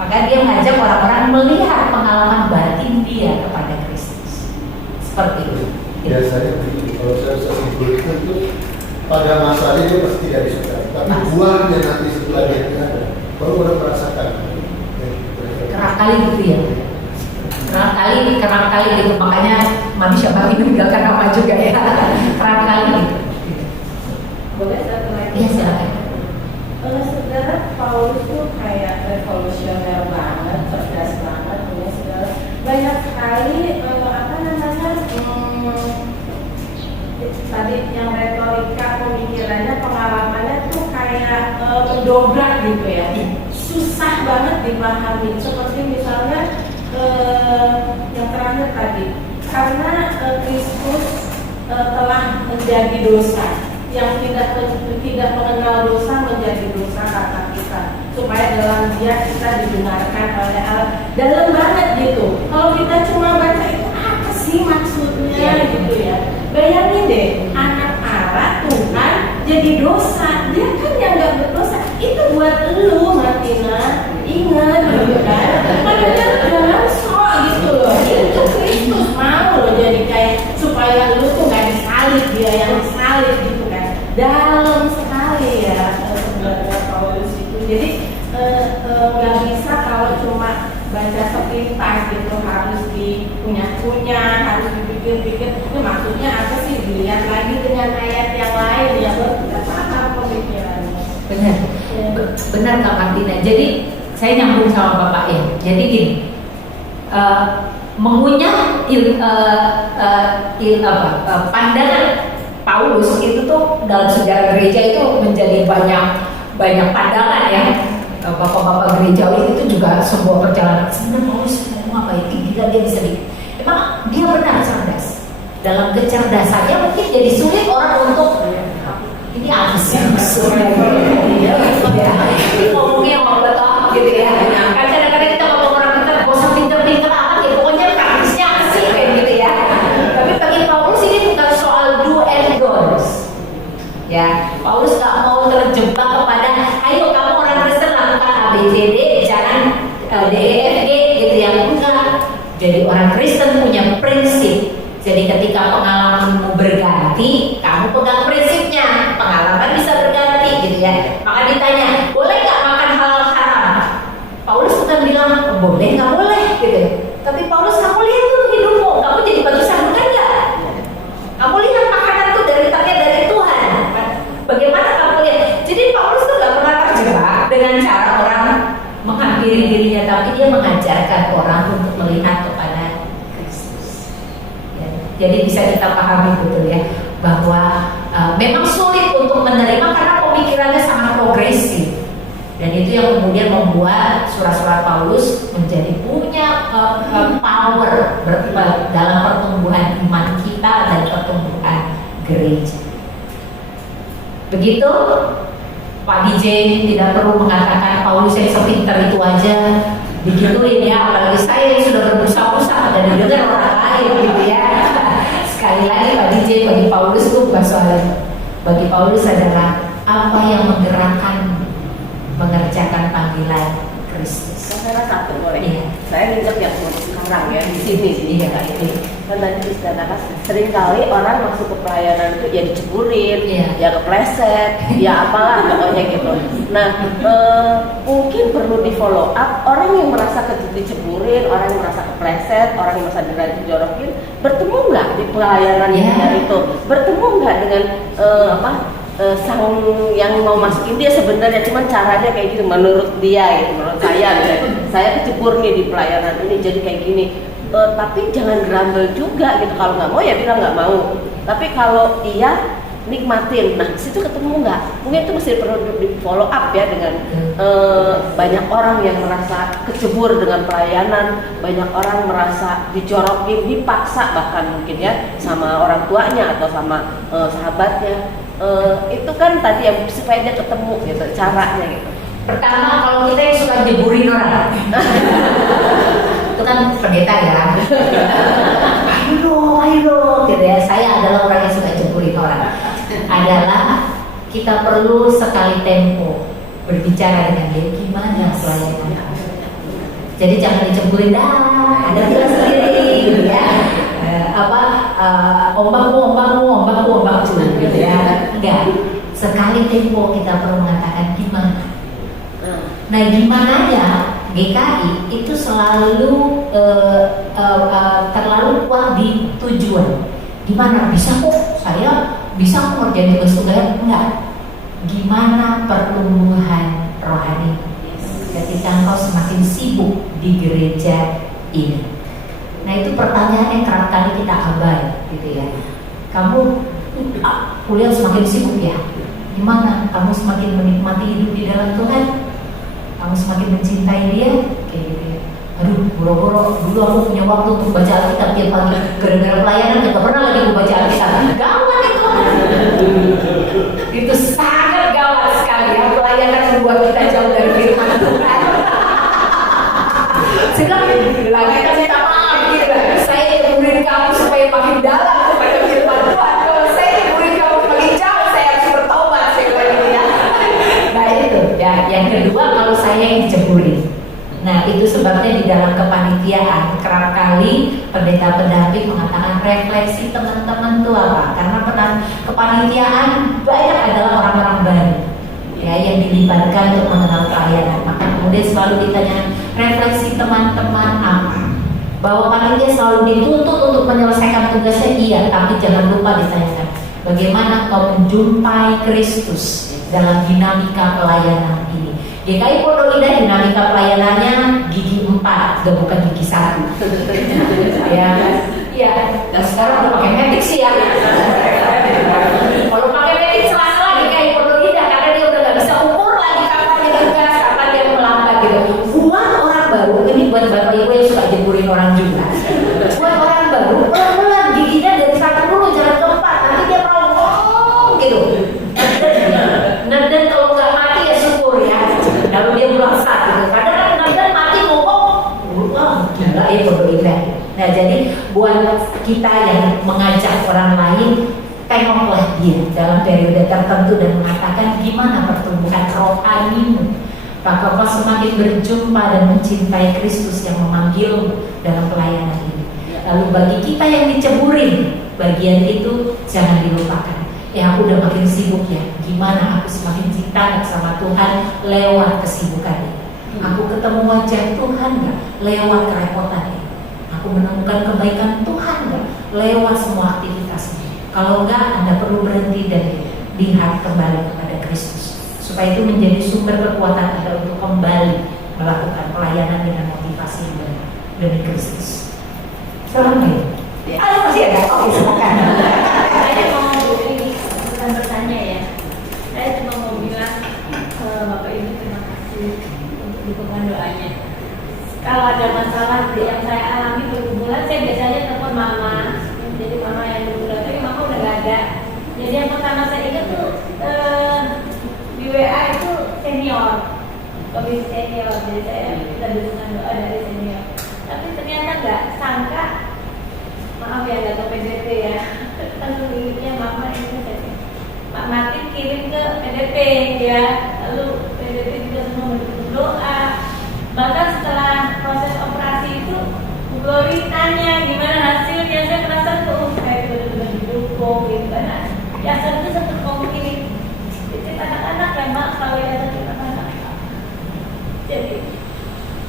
Maka dia mengajak orang-orang melihat pengalaman batin dia kepada Kristus. Seperti itu. Biasanya kalau saya simpulkan itu pada masanya dia pasti tidak bisa. Tapi buahnya nanti setelah dia ada, baru udah merasakan. Kerap kali gitu ya. Kerap kali gitu. Makanya manusia batin meninggalkan nama juga ya. Kerap kali gitu. Boleh satu lagi? Iya silakan. Saudara Paulus tuh kayak revolusioner banget, cerdas banget, punya segala banyak sekali tadi yang retorika, pemikirannya, pengalamannya gitu ya, susah banget dipahami. Seperti misalnya yang terakhir tadi, karena Kristus telah menjadi dosa, yang tidak mengenal dosa menjadi dosa kata kita, supaya dalam Dia kita dibenarkan oleh Allah. Dalam banget gitu. Kalau kita cuma baca itu apa sih maksudnya gitu ya? Bayangin deh, anak Allah Tuhan jadi dosa, dia kan yang nggak berdosa. Itu buat lu Martina, ingat gitu kan? Padahal jangan sok gitu loh. Itu Kristus mau loh jadi kayak supaya lu tuh nggak disalib, dia yang disalib gitu kan. Dalam sekali ya sebenarnya Paulus itu. Jadi nggak bisa kalau cuma baca sepintas gitu, harus dipunya-punya, harus dipikir-pikir itu maksudnya apa sih, dilihat lagi dengan ayat yang lain ya baru kita paham pemikirannya. Benar, benar Kak Martina. Jadi saya nyambung sama Bapak ya. Jadi gini, mengunyah pandangan Paulus itu tuh dalam sejarah gereja itu menjadi banyak pandangan ya. Bapak-bapak gerejawi itu juga sebuah perjalanan. Sebenarnya Paulus mau apa itu? Gila dia bisa emang dia benar cerdas. Dalam kecerdasannya mungkin jadi sulit orang untuk ini apa sih maksudnya? Ini ngomongnya mau betul gitu ya. Kan kadang-kadang kita ngomong orang pintar, gak usah pintar-pintar apa ya. Pokoknya praktisnya apa sih kayak gitu ya. Tapi bagi Paulus ini bukan soal do and don'ts. Ya, Paulus gak mau terjebak kepada ayo kamu orang Kristen lakukan ABCD, jangan DEFG gitu yang enggak. Jadi orang Kristen punya prinsip. Jadi ketika pengalamanmu berganti, kamu pegang prinsipnya. Pengalaman bisa berganti gitu ya. Maka ditanya, boleh nggak makan halal haram? Paulus bukan bilang boleh nggak boleh gitu. Tapi Paulus, kamu lihat tuh hidupmu, kamu jadi batu sandungan nggak? Kamu lihat makanan tuh dari Tuhan. Bagaimana kamu lihat? Jadi Paulus tuh nggak pernah terjebak dengan cara orang menghampiri dirinya, tapi dia mengajarkan orang untuk melihat kepada Kristus. Ya, jadi bisa kita pahami betul ya bahwa memang sulit untuk menerima karena pemikirannya sangat progresif, dan itu yang kemudian membuat surat-surat Paulus menjadi punya power dalam pertumbuhan iman kita dan pertumbuhan gereja. Begitu Pak DJ tidak perlu mengatakan Paulus yang sepintar itu aja, begituin ya, apalagi saya yang sudah berbusa-busa dan didengar orang lain gitu ya. Sekali lagi Pak DJ, bagi Paulus itu bukan soal itu. Bagi Paulus adalah apa yang menggerakkan mengerjakan panggilan Kristus. Saya satu boleh. Iya. Saya ingat yang sekarang ya di sini Iya. ini. Kan tadi dikatakan seringkali orang masuk ke pelayanan itu ya diceburin, Iya. ya kepleset, ya apalah pokoknya gitu. Nah, mungkin perlu di follow up orang yang merasa diceburin, orang yang merasa kepleset, orang yang merasa dijorokin, bertemu nggak di pelayanan itu? Bertemu nggak dengan sang yang mau masukin dia sebenarnya, cuman caranya kayak gitu menurut dia gitu, menurut saya gitu. Saya kecebur nih di pelayanan ini jadi kayak gini. Tapi jangan grumble juga gitu, kalau nggak mau ya bilang nggak mau. Tapi kalau iya nikmatin. Nah situ ketemu nggak? Mungkin itu mesti perlu di follow up ya dengan banyak orang yang merasa kecebur dengan pelayanan, banyak orang merasa dijorokin, dipaksa bahkan mungkin ya sama orang tuanya atau sama sahabatnya. Itu kan tadi yang supaya dia ketemu gitu caranya gitu. Pertama, kalau kita yang suka jeburin orang itu kan pendeta ya. Ayo gitu ya. Saya adalah orang yang suka jeburin orang. Adalah kita perlu sekali tempo berbicara dengan dia gimana pelayanan. Jadi jangan diceburin dah, ada bilang sendiri gitu ya. Ombakku gitu ya. Enggak. Sekali tempo kita perlu mengatakan gimana. Nah gimananya GKI itu selalu terlalu kuat di tujuan. Gimana bisa kok saya bisa kok ngerjain tugas tunggal? Enggak. Gimana pertumbuhan rohani ketika engkau semakin sibuk di gereja ini? Nah itu pertanyaan yang kerap kali kita abai gitu ya. Kamu kuliah semakin sibuk ya? Gimana? Kamu semakin menikmati hidup di dalam Tuhan? kamu semakin mencintai dia, kayak gitu ya. Aduh, boro-boro dulu aku punya waktu untuk baca Alkitab tiap pagi, gara-gara pelayanan gak pernah lagi aku baca Alkitab. Gawat itu. Itu sangat gawat sekali ya, pelayanan membuat kita jauh dari firman Tuhan. Sekarang kita minta maaf gitu. Saya nyeburin kamu supaya makin dalam kepada firman Tuhan. Kalau saya nyeburin kamu makin jauh, saya harus bertobat gitu ya. Nah itu ya. Yang kedua, kalau saya yang diceburin. Nah itu sebabnya di dalam kepanitiaan kerap kali pendeta pendamping mengatakan refleksi teman-teman itu apa? Karena kepanitiaan banyak adalah orang-orang baru ya yang dilibatkan untuk mengenal pelayanan. Maka kemudian selalu ditanya refleksi teman-teman apa? Bahwa panitia selalu dituntut untuk menyelesaikan tugasnya, iya, tapi jangan lupa ditanyakan bagaimana kau menjumpai Kristus dalam dinamika pelayanan ini. GKI Pondok Indah dinamika pelayanannya gigi 4, bukan gigi 1. Ya, iya. Dan sekarang udah pakai medik sih ya. Kalau pakai medik selalu GKI Pondok Indah karena dia udah nggak bisa ukur lagi kapan dia tugas, kapan dia melambat gitu. Buat orang baru, ini buat bapak ibu yang suka jeburin orang juga. Buat orang baru, pelan-pelan giginya dari 1 dulu, jangan ke 4, nanti dia ngomong gitu. Dan kalau nggak mati ya syukur ya. Lalu dia merasa gitu. Kadang mati ngomong, gila ya Pondok Indah. Nah jadi buat kita yang mengajak orang lain, tengoklah dia dalam periode tertentu dan mengatakan gimana pertumbuhan rohanimu. Maka kau semakin berjumpa dan mencintai Kristus yang memanggilmu dalam pelayanan ini. Lalu bagi kita yang diceburin, bagian itu jangan dilupakan. Ya aku udah makin sibuk ya. Gimana aku semakin cinta sama Tuhan lewat kesibukan ini. Aku ketemu wajah Tuhan gak lewat kerepotan ini. Aku menemukan kebaikan Tuhan gak lewat semua aktivitasnya. Kalau enggak, Anda perlu berhenti dan lihat kembali kepada Kristus, supaya itu menjadi sumber kekuatan Anda untuk kembali melakukan pelayanan dengan motivasi yang benar demi Kristus. Selamat ya. Ada masih ada? Oke, silakan. Saya mau bukan bertanya ya. Saya cuma mau bilang Bapak Ibu terima kasih untuk dukungan doanya. Kalau ada masalah yang saya alami berhubungan, saya biasanya telepon mama. Jadi mama yang dulu, tapi mama udah gak ada. Jadi yang pertama saya ingat tuh di WA itu senior, komisi senior. Jadi saya minta dukungan doa dari senior. Tapi ternyata nggak sangka, maaf ya nggak ke PDP ya. Lalu linknya mama ini Pak Martin kirim ke PDP ya. Lalu PDP juga semua mendukung doa. Bahkan setelah proses operasi itu, Bu Glory tanya gimana hasilnya. Saya merasa tuh saya benar-benar didukung gitu karena yayasan itu sempat ngomong ini, titip anak-anak ya mak, kalau yayasan titip anak-anak. Jadi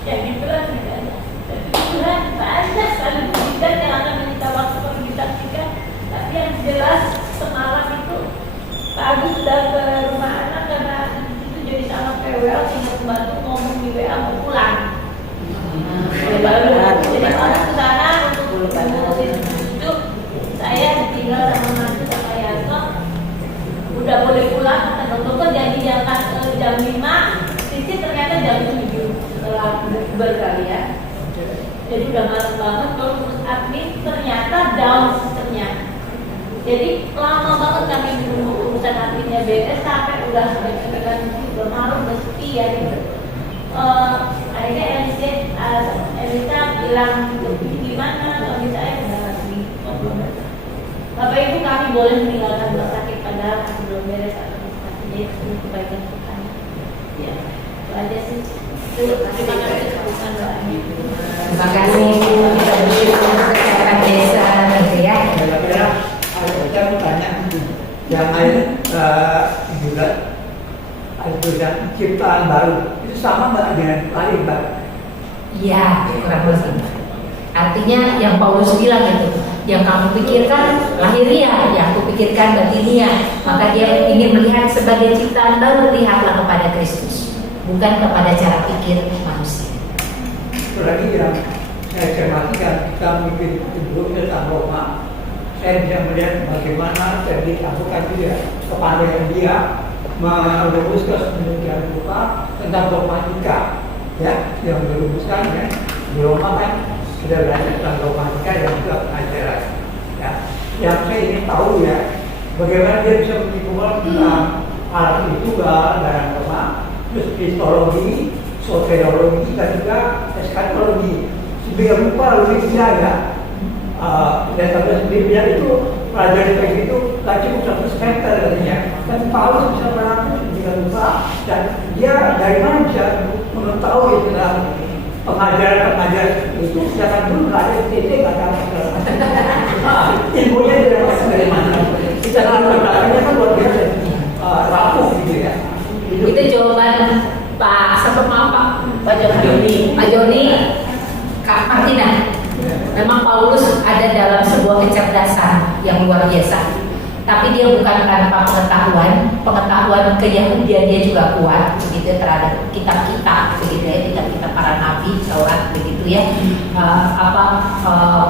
ya gitulah sebenarnya. Jadi Tuhan banyak sekali pendidikan yang akan menyita waktu kalau kita saksikan. Tapi yang jelas semalam itu Pak Agus sudah ke rumah anak karena itu jadi sangat rewel sehingga pembantu ngomong di WA mau pulang. Jadi orang ke sana untuk ngurusin cucu, saya ditinggal sama mantu sama Yanto. Udah boleh pulang, kata dokter janji jam 5, sisi ternyata jam 7 setelah berkali ya. Jadi udah malam banget, kalau urus admin ternyata down sistemnya. Jadi lama banget kami menunggu urusan adminnya beres sampai udah malam udah sepi ya gitu. Akhirnya Elisa bilang gimana kalau saya udah lagi Bapak Ibu kami boleh meninggalkan rumah sakit padahal masih belum beres administrasinya itu kebaikan Tuhan. Ya, itu aja sih. Terima kasih bukan doanya. Terima kasih kita bersyukur kesehatan desa gitu ya. Saya bertanya, yang lain juga ada ciptaan baru itu sama nggak dengan lahir baru? Iya, kurang lebih. Artinya yang Paulus bilang itu, yang kamu pikirkan lahiriah, yang aku pikirkan batiniah. Maka dia ingin melihat sebagai ciptaan baru, lihatlah kepada Kristus, bukan kepada cara pikir manusia. Lagi yang saya cermatikan, kita mungkin dulu tentang Roma, saya bisa melihat bagaimana saya dikabulkan juga kepada dia merumuskan sedemikian rupa tentang dogmatika, ya, yang dirumuskan ya. Di Roma kan sudah belajar tentang dogmatika dan juga pengajaran. Ya, yang saya ingin tahu ya, bagaimana dia bisa menyimpulkan tentang alat tunggal dan agama, terus kristologi, soteriologi, dan juga eskatologi. Sebagai lupa lebih tidak ya. Dan sampai Biblia itu pelajari kayak gitu, gak cukup 1 semester katanya. Tapi Paulus bisa melakukan juga lupa, dan dia dari mana bisa mengetahui tentang pengajaran itu, sedangkan dulu nggak ada TT, nggak ada apa. Ilmunya dari mana? Kita kalau bertanya kan luar biasa, rapuh gitu ya. Itu jawaban Pak Pak Joni, Kak Martina. Memang Paulus ada dalam sebuah kecerdasan yang luar biasa. Tapi dia bukan tanpa pengetahuan keyahudian dia juga kuat begitu terhadap kitab-kitab begitu ya, kitab-kitab para nabi, Taurat begitu ya.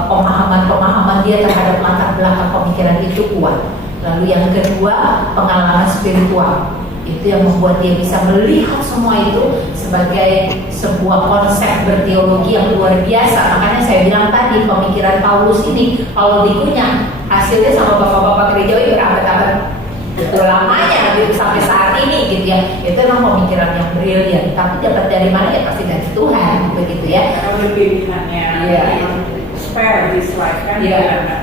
Pemahaman dia terhadap latar belakang pemikiran itu kuat. Lalu yang kedua, pengalaman spiritual. Itu yang membuat dia bisa melihat semua itu sebagai sebuah konsep berteologi yang luar biasa. Makanya saya bilang tadi, pemikiran Paulus ini kalau dikunyah, hasilnya sama bapak-bapak gereja berabad-abad betul lamanya gitu, sampai saat ini gitu ya. Itu memang pemikiran yang brilian. Tapi dapat dari mana ya? Pasti dari Tuhan begitu ya. Kalau pimpinannya spare this life kan,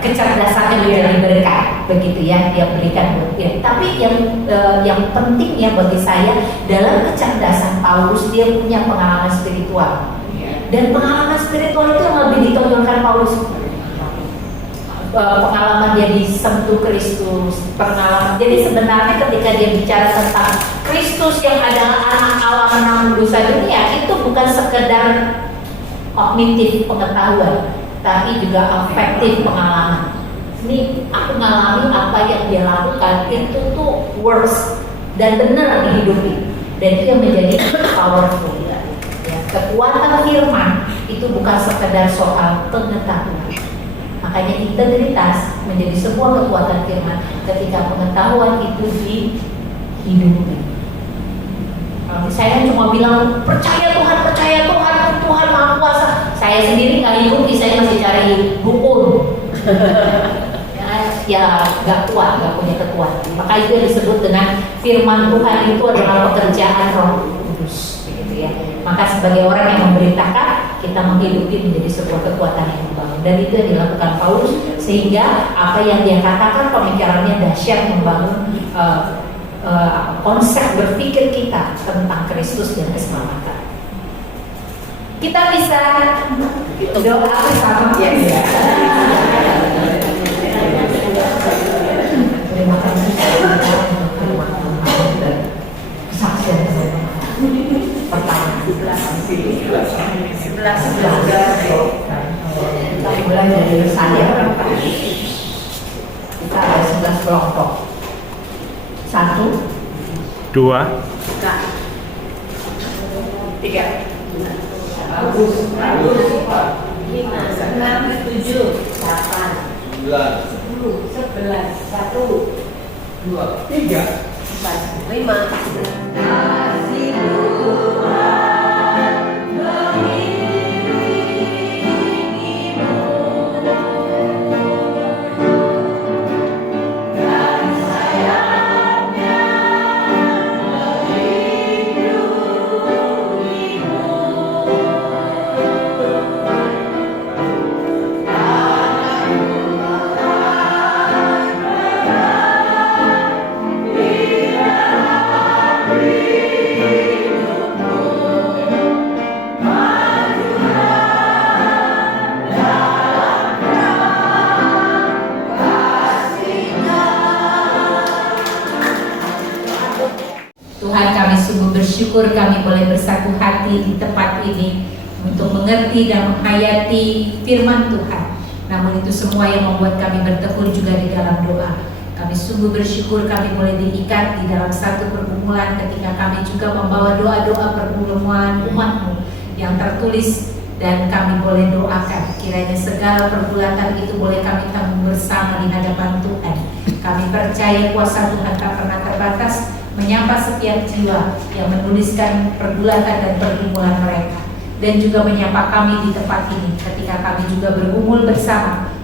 kecerdasannya menjadi berkat begitu ya, dia berikan buat dia. Tapi yang pentingnya bagi saya, dalam kecerdasan Paulus dia punya pengalaman spiritual. Dan pengalaman spiritual itu yang lebih ditonjolkan Paulus. Pengalaman dia disentuh Kristus, pengalaman. Jadi sebenarnya ketika dia bicara tentang Kristus yang adalah anak Allah menanggung dosa dunia, itu bukan sekedar kognitif pengetahuan, tapi juga afektif pengalaman. Ini aku ngalami apa yang dia lakukan, itu tuh works dan benar dihidupi, dan itu yang menjadi powerful ya. Kekuatan firman itu bukan sekedar soal pengetahuan. Makanya integritas menjadi sebuah kekuatan firman ketika pengetahuan itu dihidupi. Kalau saya cuma bilang percaya Tuhan, Tuhan Maha Kuasa, saya sendiri nggak hidupi, saya masih cari hukum. Ya nggak kuat, nggak punya kekuatan. Maka itu yang disebut dengan firman Tuhan itu adalah pekerjaan Roh Kudus, gitu ya. Maka sebagai orang yang memberitakan, kita menghidupi menjadi sebuah kekuatan yang membangun. Dan itu yang dilakukan Paulus, sehingga apa yang dia katakan pemikirannya dahsyat, membangun konsep berpikir kita tentang Kristus dan keselamatan. Kita bisa doa bersama ya. Terima kasih kesaksian pertama 11 kita mulai dari saya. Kita ada 11 kelompok. 1 2 3 bagus 5 6 7 8 9 10 11 1 2 3 4 5 kasih Tuhan mengiringimu dan sayapnya melindungimu. Tuhan, kami sungguh bersyukur kami boleh bersatu hati di tempat ini untuk mengerti dan menghayati firman Tuhan. Namun itu semua yang membuat kami bertekun juga di dalam doa. Kami sungguh bersyukur kami boleh diikat di dalam satu pergumulan ketika kami juga membawa doa-doa pergumulan umat-Mu yang tertulis, dan kami boleh doakan kiranya segala pergulatan itu boleh kami tanggung bersama di hadapan Tuhan. Kami percaya kuasa Tuhan tak pernah terbatas, menyapa setiap jiwa yang menuliskan pergulatan dan pergumulan mereka, dan juga menyapa kami di tempat ini ketika kami juga bergumul bersama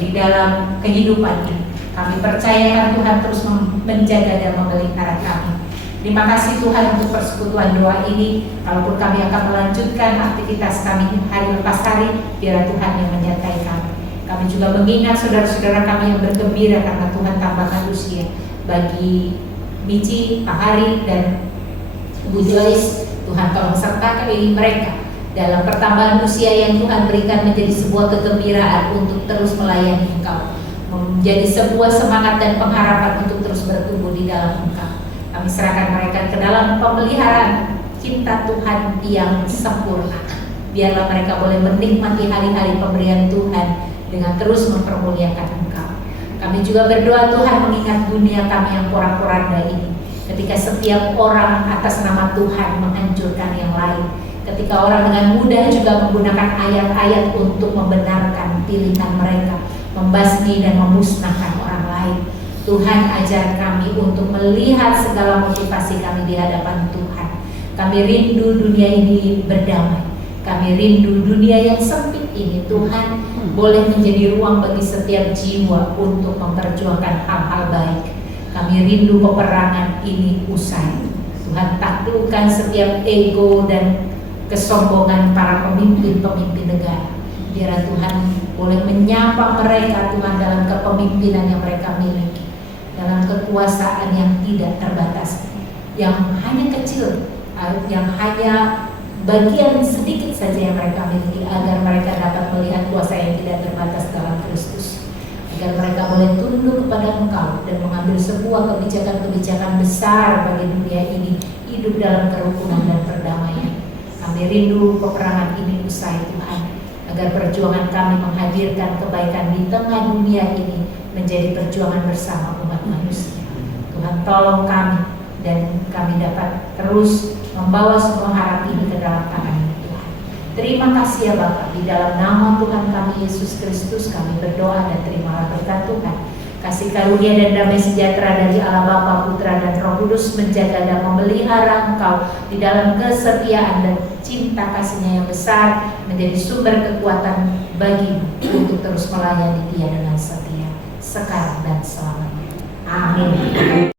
di dalam kehidupan ini. Kami percayakan Tuhan terus menjaga dan memelihara kami. Terima kasih Tuhan untuk persekutuan doa ini. Kalaupun kami akan melanjutkan aktivitas kami hari lepas hari, biar Tuhan yang menyertai kami. Kami juga mengingat saudara-saudara kami yang bergembira karena Tuhan tambahkan usia. Bagi Mici, Pak Hari, dan Bu Joyce, Tuhan tolong sertakan mereka dalam pertambahan usia yang Tuhan berikan menjadi sebuah kegembiraan untuk terus melayani Engkau, menjadi sebuah semangat dan pengharapan untuk terus bertumbuh di dalam Engkau. Kami serahkan mereka ke dalam pemeliharaan cinta Tuhan yang sempurna. Biarlah mereka boleh menikmati hari-hari pemberian Tuhan dengan terus mempermuliakan Engkau. Kami juga berdoa Tuhan mengingat dunia kami yang porak-poranda ini. Ketika setiap orang atas nama Tuhan menghancurkan yang lain, ketika orang dengan mudah juga menggunakan ayat-ayat untuk membenarkan pilihan mereka, membasmi dan memusnahkan orang lain, Tuhan ajar kami untuk melihat segala motivasi kami di hadapan Tuhan. Kami rindu dunia ini berdamai. Kami rindu dunia yang sempit ini Tuhan boleh menjadi ruang bagi setiap jiwa untuk memperjuangkan hal-hal baik. Kami rindu peperangan ini usai. Tuhan taklukkan setiap ego dan kesombongan para pemimpin-pemimpin negara. Biar Tuhan boleh menyapa mereka Tuhan dalam kepemimpinan yang mereka miliki, dalam kekuasaan yang tidak terbatas, yang hanya kecil, yang hanya bagian sedikit saja yang mereka miliki, agar mereka dapat melihat kuasa yang tidak terbatas dalam Kristus, agar mereka boleh tunduk kepada Engkau dan mengambil sebuah kebijakan-kebijakan besar bagi dunia ini, hidup dalam kerukunan dan perdamaian. Kami rindu peperangan ini usai Tuhan, agar perjuangan kami menghadirkan kebaikan di tengah dunia ini menjadi perjuangan bersama umat manusia. Tuhan tolong kami, dan kami dapat terus membawa semua harap ini ke dalam tangan Tuhan. Terima kasih ya Bapa, di dalam nama Tuhan kami Yesus Kristus kami berdoa dan terimalah berkat Tuhan. Kasih karunia dan damai sejahtera dari Allah Bapa, Putra dan Roh Kudus menjaga dan memelihara Engkau di dalam kesetiaan dan cinta kasih-Nya yang besar, menjadi sumber kekuatan bagimu untuk terus melayani Dia dengan setia sekarang dan selamanya. Amin.